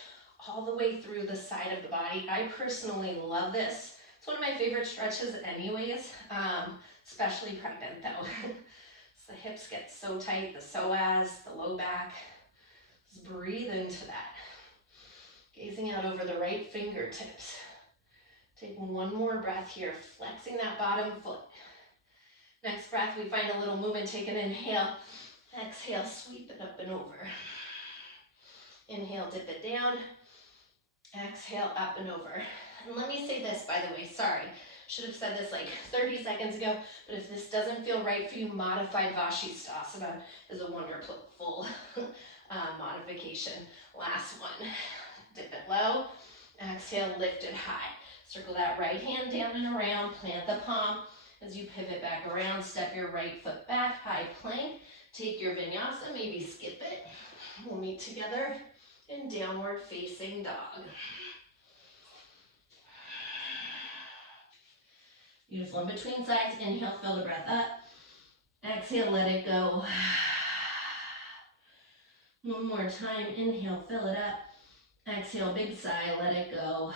all the way through the side of the body. I personally love this. It's one of my favorite stretches anyways, especially pregnant though. So the hips get so tight, the psoas, the low back. Just breathe into that. Gazing out over the right fingertips. Take one more breath here, flexing that bottom foot. Next breath, we find a little movement. Take an inhale. Exhale, sweep it up and over. Inhale, dip it down. Exhale, up and over. And let me say this, by the way, sorry. Should have said this like 30 seconds ago, but if this doesn't feel right for you, modified Vashisthasana is a wonderful modification. Last one. Dip it low. Exhale, lift it high. Circle that right hand down and around. Plant the palm. As you pivot back around, step your right foot back, high plank. Take your vinyasa, maybe skip it. We'll meet together in downward facing dog. Beautiful. In between sides, inhale, fill the breath up. Exhale, let it go. One more time, inhale, fill it up. Exhale, big sigh, let it go.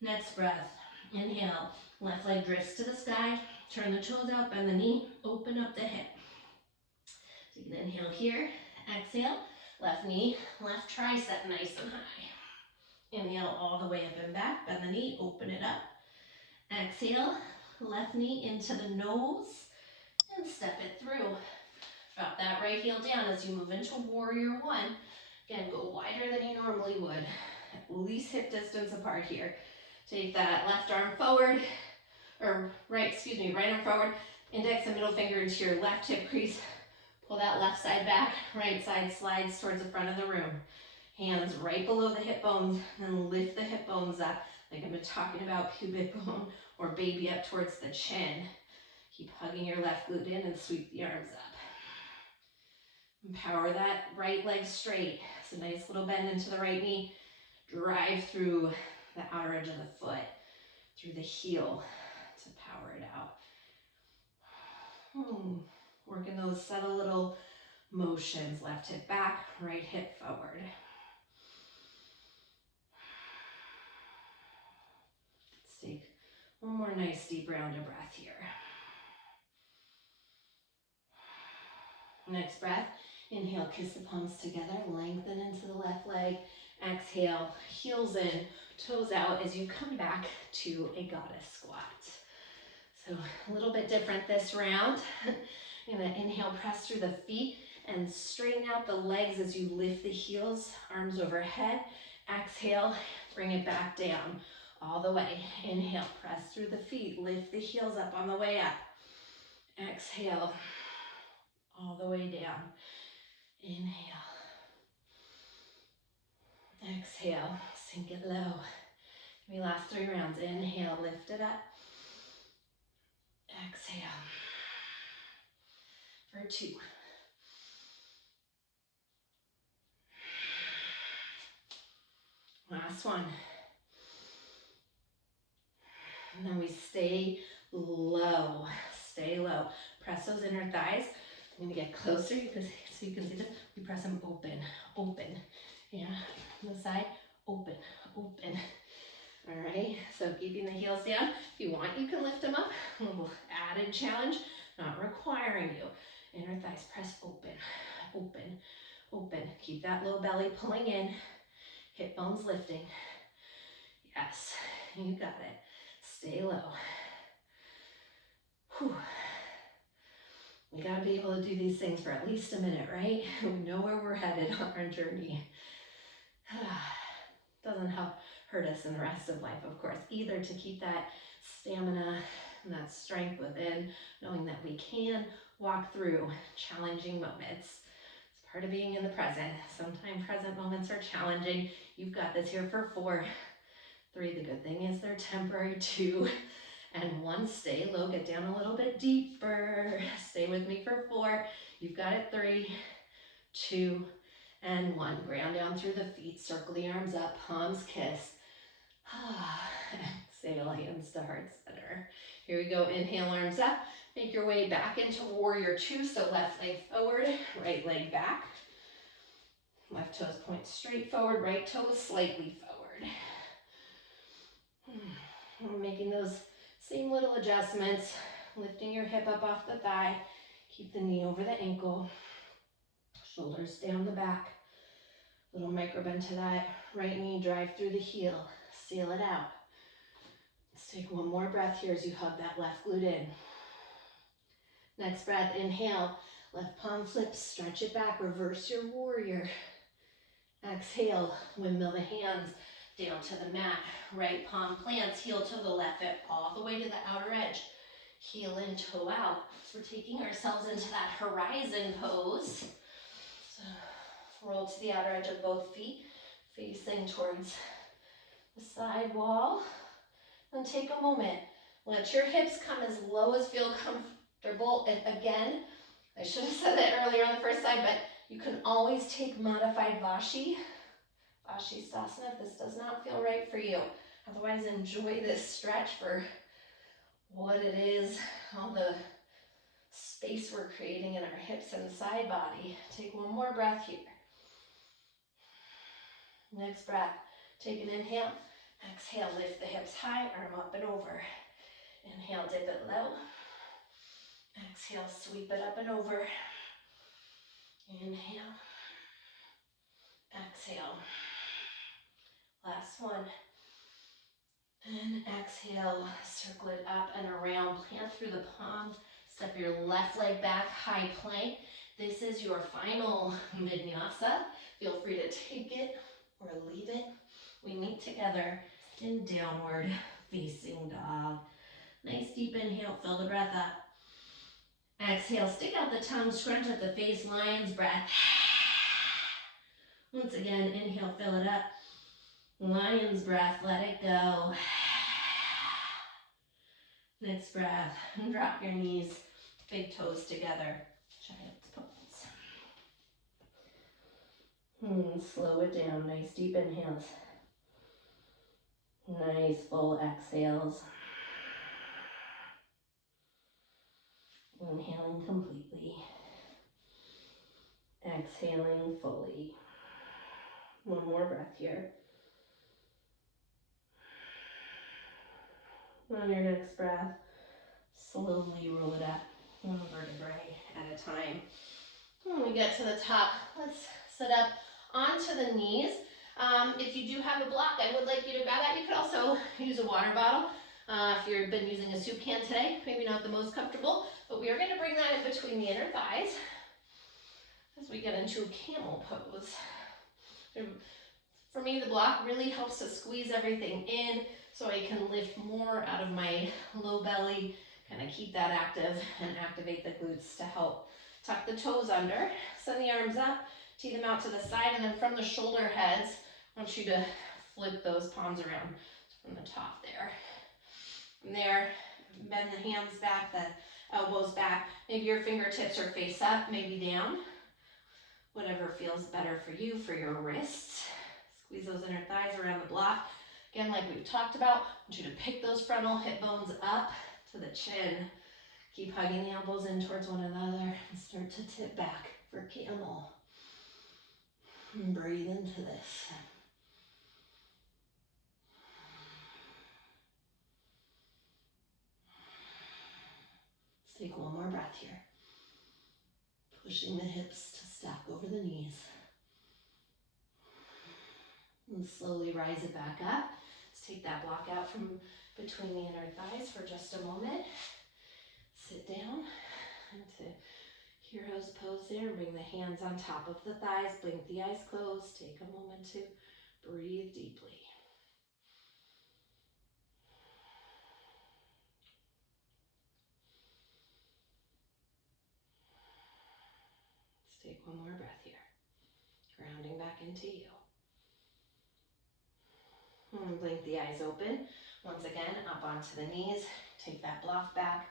Next breath, inhale, left leg drifts to the sky, turn the toes out, bend the knee, open up the hip. So you can inhale here, exhale, left knee, left tricep nice and high. Inhale all the way up and back, bend the knee, open it up. Exhale, left knee into the nose and step it through. Drop that right heel down as you move into warrior 1. Again, go wider than you normally would. At least hip distance apart here. Take that left arm forward, or right arm forward, index and middle finger into your left hip crease. Pull that left side back, right side slides towards the front of the room. Hands right below the hip bones, and lift the hip bones up, like I've been talking about pubic bone or baby up towards the chin. Keep hugging your left glute in and sweep the arms up. Empower that right leg straight. It's a nice little bend into the right knee. Drive through the outer edge of the foot, through the heel to power it out. Working those subtle little motions. Left hip back, right hip forward. Let's take one more nice deep round of breath here. Next breath, inhale, kiss the palms together, lengthen into the left leg. Exhale, heels in, toes out as you come back to a goddess squat. So a little bit different this round. You're gonna inhale, press through the feet and straighten out the legs as you lift the heels, arms overhead. Exhale, bring it back down all the way. Inhale, press through the feet, lift the heels up on the way up. Exhale, all the way down. Inhale. Exhale, sink it low. We last 3 rounds. Inhale, lift it up. Exhale. For 2. Last one. And then we stay low. Stay low. Press those inner thighs. I'm gonna get closer because so you can see this. We press them open, open. Yeah, on the side, open, open. All right, so keeping the heels down. If you want, you can lift them up. A little added challenge. Not requiring you. Inner thighs press open, open, open. Keep that low belly pulling in, hip bones lifting. Yes, you got it. Stay low. Whew. We gotta be able to do these things for at least a minute, right? We know where we're headed on our journey. Doesn't hurt us in the rest of life, of course, either, to keep that stamina and that strength within, knowing that we can walk through challenging moments. It's part of being in the present. Sometimes present moments are challenging. You've got this here for 4, 3. The good thing is they're temporary. 2 and 1. Stay low, get down a little bit deeper. Stay with me for 4. You've got it. 3, 2, and 1. Ground down through the feet. Circle the arms up. Palms kiss. Exhale, hands to heart center. Here we go. Inhale, arms up. Make your way back into warrior 2. So left leg forward, right leg back. Left toes point straight forward, right toes slightly forward. We're making those same little adjustments. Lifting your hip up off the thigh. Keep the knee over the ankle. Shoulders down the back. Little micro bend to that right knee. Drive through the heel. Seal it out. Let's take one more breath here as you hug that left glute in. Next breath, inhale. Left palm flips. Stretch it back. Reverse your warrior. Exhale. Windmill the hands down to the mat. Right palm plants. Heel to the left foot. All the way to the outer edge. Heel in, toe out. So we're taking ourselves into that horizon pose. So roll to the outer edge of both feet, facing towards the side wall. And take a moment. Let your hips come as low as feel comfortable. And again, I should have said that earlier on the first side, but you can always take modified Vashisthasana if this does not feel right for you. Otherwise, enjoy this stretch for what it is, all the space we're creating in our hips and side body. Take one more breath here. Next breath, take an inhale. Exhale, lift the hips high, arm up and over. Inhale, dip it low. Exhale, sweep it up and over. Inhale. Exhale. Last one. And exhale, circle it up and around. Plant through the palm. Step your left leg back, high plank. This is your final vinyasa. Feel free to take it or leave it. We meet together in downward facing dog. Nice deep inhale, fill the breath up. Exhale, stick out the tongue, scrunch up the face, lion's breath. Once again, inhale, fill it up. Lion's breath, let it go. Next breath, drop your knees, big toes together, child's pose. Slow it down, nice deep inhales. Nice full exhales. Inhaling completely. Exhaling fully. One more breath here. On your next breath, slowly roll it up, one vertebrae at a time. When we get to the top, let's sit up onto the knees. If you do have a block, I would like you to grab that. You could also use a water bottle. If you've been using a soup can today, maybe not the most comfortable, but we are going to bring that in between the inner thighs as we get into a camel pose. For me, the block really helps to squeeze everything in so I can lift more out of my low belly, kind of keep that active and activate the glutes to help tuck the toes under. Send the arms up, tee them out to the side, and then from the shoulder heads, I want you to flip those palms around from the top there. From there, bend the hands back, the elbows back. Maybe your fingertips are face up, maybe down. Whatever feels better for you, for your wrists. Squeeze those inner thighs around the block. Again, like we've talked about, I want you to pick those frontal hip bones up to the chin. Keep hugging the elbows in towards one another and start to tip back for camel. And breathe into this. Let's take one more breath breath here. Pushing the hips to stack over the knees. And slowly rise it back up. Let's take that block out from between the inner thighs for just a moment. Sit down into hero's pose there. Bring the hands on top of the thighs. Blink the eyes closed. Take a moment to breathe deeply. Let's take one more breath here. Grounding back into you. And blink the eyes open. Once again, up onto the knees. Take that block back.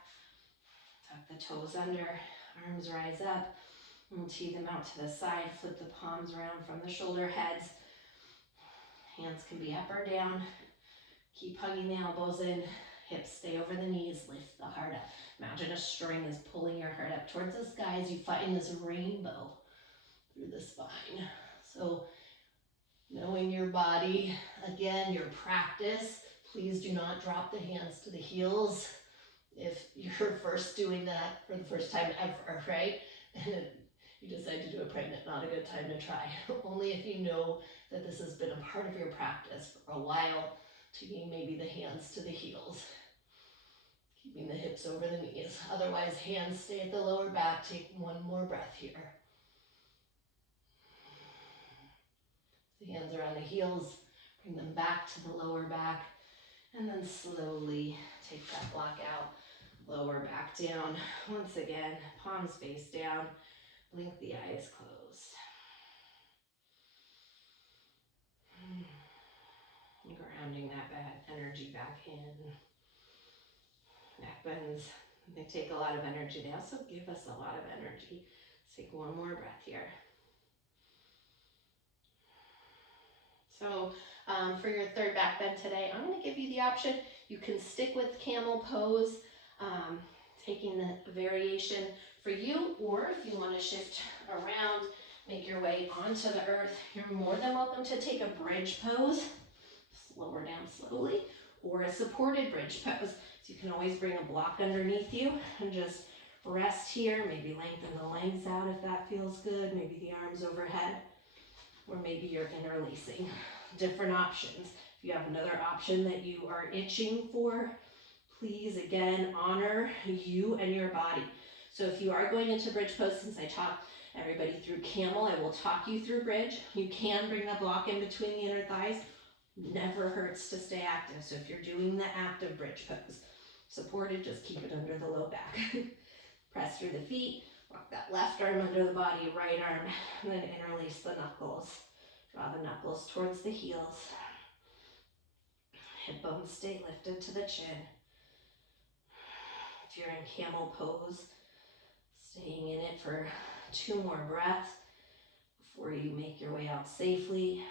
Tuck the toes under. Arms rise up. We'll tee them out to the side. Flip the palms around from the shoulder heads. Hands can be up or down. Keep hugging the elbows in. Hips stay over the knees. Lift the heart up. Imagine a string is pulling your heart up towards the sky as you find this rainbow through the spine. So knowing your body, again, your practice, please do not drop the hands to the heels if you're first doing that for the first time ever, right? And you decide to do it pregnant, not a good time to try. Only if you know that this has been a part of your practice for a while, taking maybe the hands to the heels, keeping the hips over the knees. Otherwise, hands stay at the lower back. Take one more breath here. The hands around the heels, bring them back to the lower back, and then slowly take that block out, lower back down. Once again, palms face down, blink the eyes closed. Grounding that bad energy back in. Neck bends, they take a lot of energy. They also give us a lot of energy. Let's take one more breath here. So for your third back bend today, I'm going to give you the option. You can stick with camel pose, taking the variation for you, or if you want to shift around, make your way onto the earth, you're more than welcome to take a bridge pose, lower down slowly, or a supported bridge pose. So you can always bring a block underneath you and just rest here, maybe lengthen the legs out if that feels good, maybe the arms overhead, or maybe you're interlacing. Different options. If you have another option that you are itching for, please again honor you and your body. So if you are going into bridge pose, since I taught everybody through camel, I will talk you through bridge. You can bring the block in between the inner thighs. Never hurts to stay active. So if you're doing the active bridge pose, supported, just keep it under the low back. Press through the feet, walk that left arm under the body, right arm, and then interlace the knuckles. Draw the knuckles towards the heels. Hip bones stay lifted to the chin. If you're in camel pose, staying in it for 2 more breaths before you make your way out safely.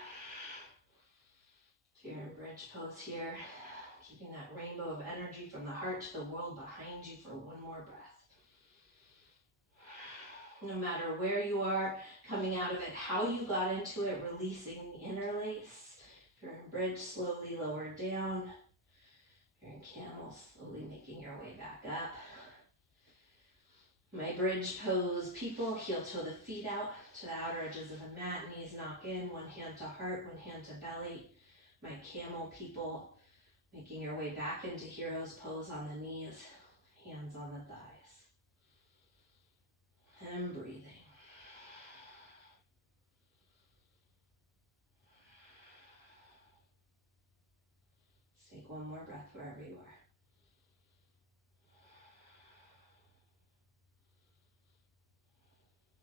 If you're in bridge pose here, keeping that rainbow of energy from the heart to the world behind you for 1 more breath. No matter where you are, coming out of it, how you got into it, releasing the interlace. If you're in bridge, slowly lower down. If you're in camel, slowly making your way back up. My bridge pose, people, heel toe the feet out to the outer edges of the mat, knees knock in, 1 hand to heart, 1 hand to belly. My camel people, making your way back into hero's pose on the knees, hands on the thighs. And breathing. Let's take 1 more breath wherever you are.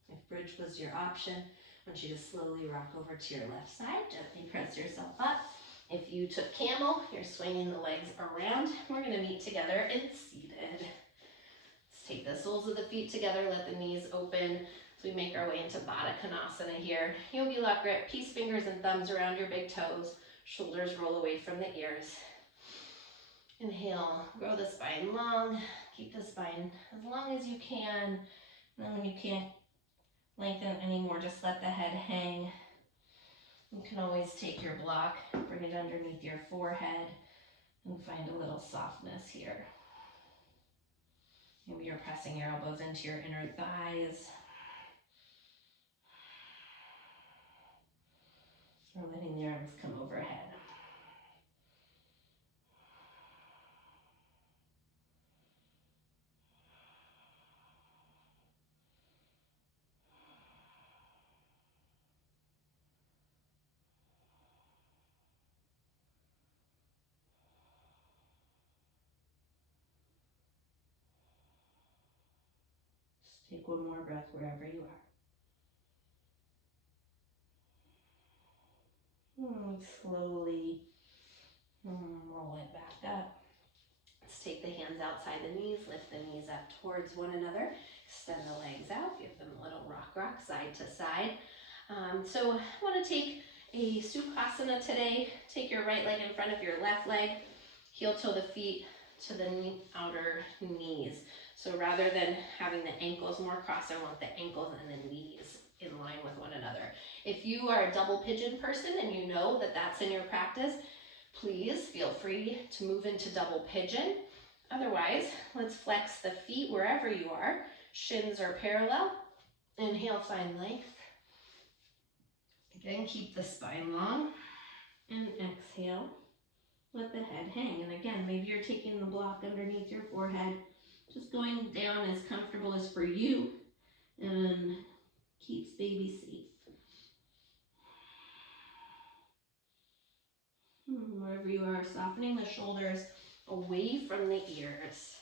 If bridge was your option, I want you to slowly rock over to your left side. Gently press yourself up. If you took camel, you're swinging the legs around. We're going to meet together in seated. Let's take the soles of the feet together. Let the knees open as we make our way into Baddha Konasana here. Yogi lock grip, peace fingers and thumbs around your big toes. Shoulders roll away from the ears. Inhale, grow the spine long. Keep the spine as long as you can. And then when you can't lengthen anymore, just let the head hang. You can always take your block, bring it underneath your forehead, and find a little softness here. Maybe you're pressing your elbows into your inner thighs. Or letting the arms come overhead. Just take one more breath wherever you are. Slowly roll it back up. Let's take the hands outside the knees, lift the knees up towards one another, extend the legs out, give them a little rock side to side. So I want to take a Sukhasana today. Take your right leg in front of your left leg, heel toe the feet to the outer knees. So rather than having the ankles more crossed, I want the ankles and the knees in line with one another. If you are a double pigeon person and you know that that's in your practice, please feel free to move into double pigeon. Otherwise, let's flex the feet wherever you are. Shins are parallel. Inhale, find length. Again, keep the spine long. And exhale, let the head hang. And again, maybe you're taking the block underneath your forehead, just going down as comfortable as for you, and keeps baby safe. Wherever you are, softening the shoulders away from the ears.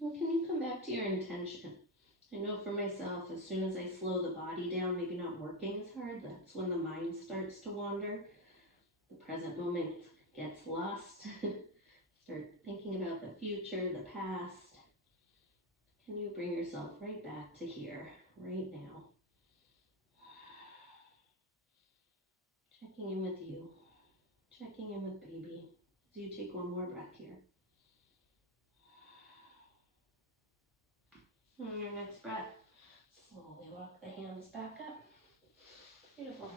Well, can you come back to your intention? I know for myself, as soon as I slow the body down, maybe not working as hard, that's when the mind starts to wander. The present moment gets lost. Start thinking about the future, the past. Can you bring yourself right back to here, right now? Checking in with you. Checking in with baby. As you take one more breath here. On your next breath, slowly walk the hands back up. Beautiful.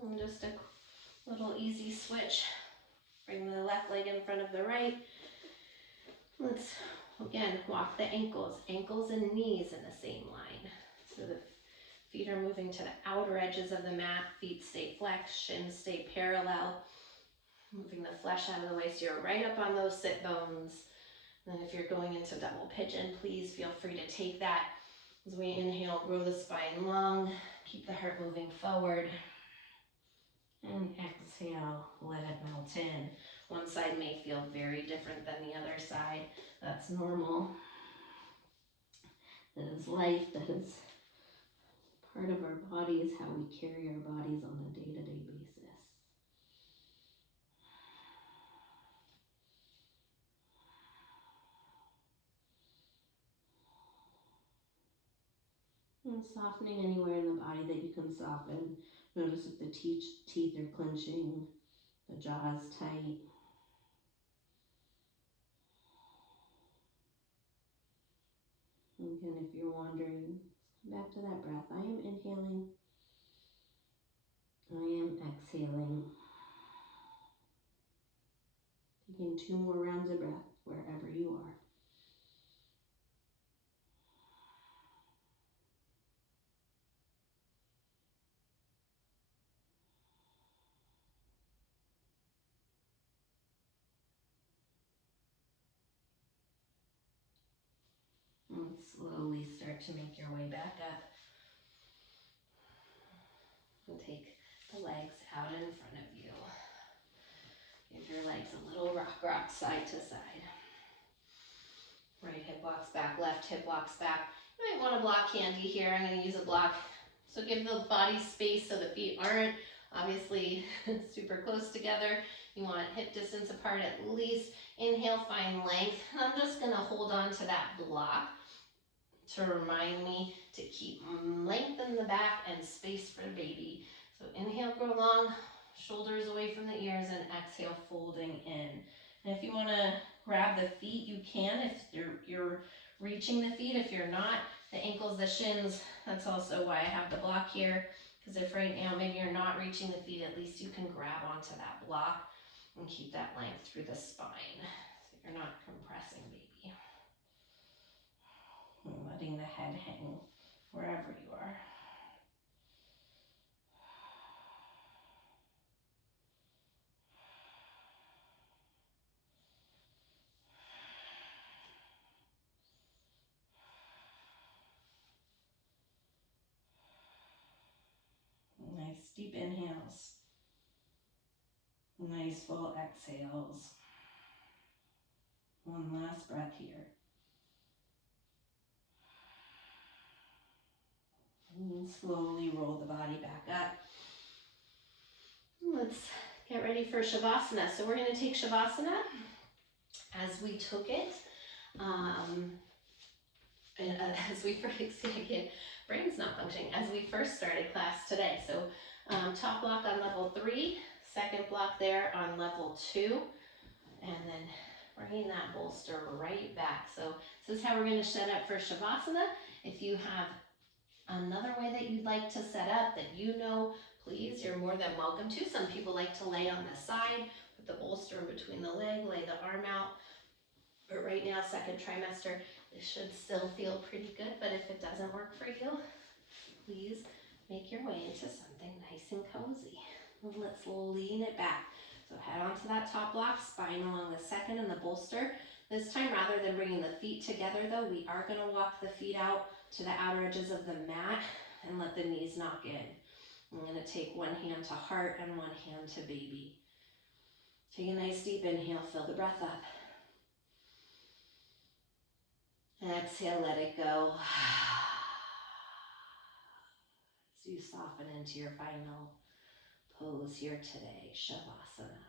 And just a little easy switch. Bring the left leg in front of the right. Let's, again, walk the ankles and knees in the same line. So the feet are moving to the outer edges of the mat. Feet stay flexed, shins stay parallel. Moving the flesh out of the way so you're right up on those sit bones. And then if you're going into double pigeon, please feel free to take that. As we inhale, grow the spine long. Keep the heart moving forward. And exhale, let it melt in. One side may feel very different than the other side. That's normal. That is life. That is part of our bodies, how we carry our bodies on a day-to-day basis. And softening anywhere in the body that you can soften. Notice if the teeth are clenching, the jaw is tight. Again, if you're wandering, come back to that breath. I am inhaling. I am exhaling. Taking 2 more rounds of breath wherever you are. And slowly start to make your way back up. And take the legs out in front of you. Give your legs a little rock side to side. Right hip walks back, left hip walks back. You might want to block candy here. I'm going to use a block. So give the body space so the feet aren't obviously super close together. You want hip distance apart at least. Inhale, find length. And I'm just going to hold on to that block to remind me to keep length in the back and space for the baby. So inhale, grow long, shoulders away from the ears, and exhale, folding in. And if you want to grab the feet, you can. If you're reaching the feet, if you're not, the ankles, the shins, that's also why I have the block here, Because if right now maybe you're not reaching the feet, at least you can grab onto that block and keep that length through the spine. So you're not compressing, baby. And letting the head hang wherever you are. Nice deep inhales. Nice full exhales. One last breath here. And slowly roll the body back up. Let's get ready for Shavasana. So we're going to take Shavasana as we took it. As we first, brain's not functioning, as we first started class today. So top block on level 3, second block there on level 2, and then bringing that bolster right back. So this is how we're going to set up for Shavasana. If you have another way that you'd like to set up that you know, please, you're more than welcome to. Some people like to lay on the side, put the bolster in between the leg, lay the arm out. But right now, second trimester, this should still feel pretty good. But if it doesn't work for you, please make your way into something nice and cozy. Let's lean it back. So head onto that top block, spine along the second and the bolster. This time, rather than bringing the feet together though, we are going to walk the feet out to the outer edges of the mat and let the knees knock in. I'm going to take one hand to heart and one hand to baby. Take a nice deep inhale, fill the breath up. Exhale, let it go. As you soften into your final pose here today, Shavasana.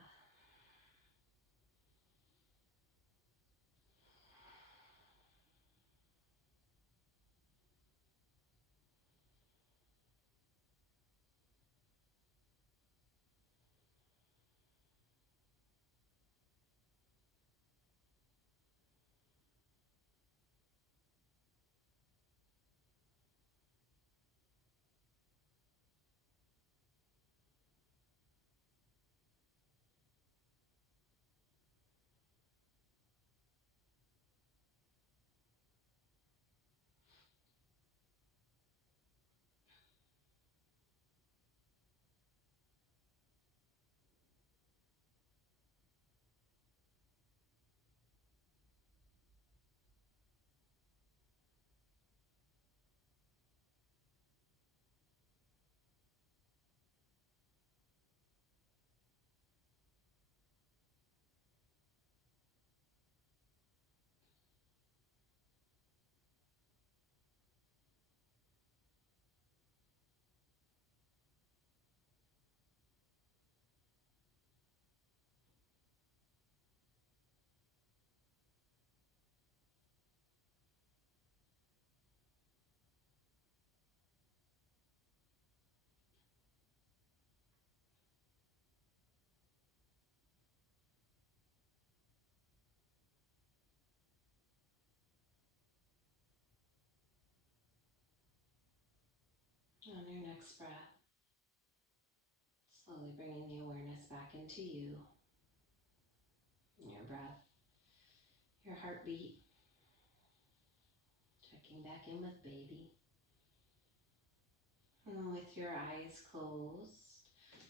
On your next breath, slowly bringing the awareness back into you, your breath, your heartbeat, checking back in with baby. And with your eyes closed,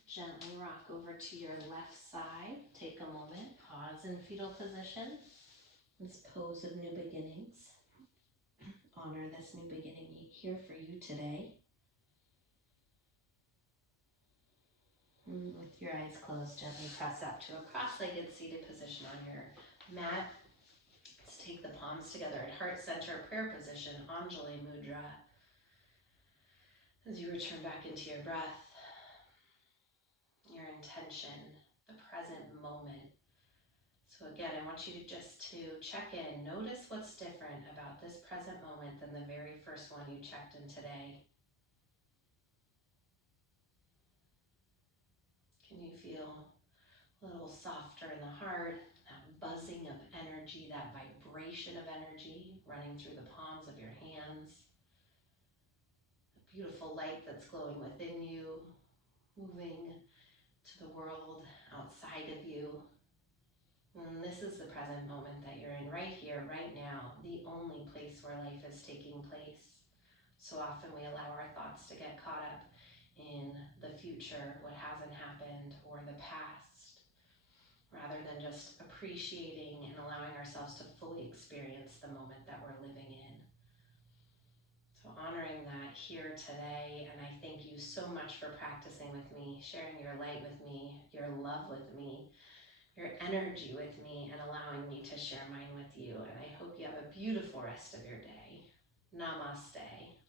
gently rock over to your left side. Take a moment, pause in fetal position. This pose of new beginnings. Honor this new beginning here for you today. And with your eyes closed, gently press up to a cross-legged seated position on your mat. Let's take the palms together at heart center prayer position, Anjali Mudra. As you return back into your breath, your intention, the present moment. So again, I want you to just check in, notice what's different about this present moment than the very first one you checked in today. Can you feel a little softer in the heart, that buzzing of energy, that vibration of energy running through the palms of your hands, the beautiful light that's glowing within you, moving to the world outside of you. And this is the present moment that you're in, right here, right now, the only place where life is taking place. So often we allow our thoughts to get caught up in the future, what hasn't happened, or the past, rather than just appreciating and allowing ourselves to fully experience the moment that we're living in. So honoring that here today, and I thank you so much for practicing with me, sharing your light with me, your love with me, your energy with me, and allowing me to share mine with you. And I hope you have a beautiful rest of your day. Namaste.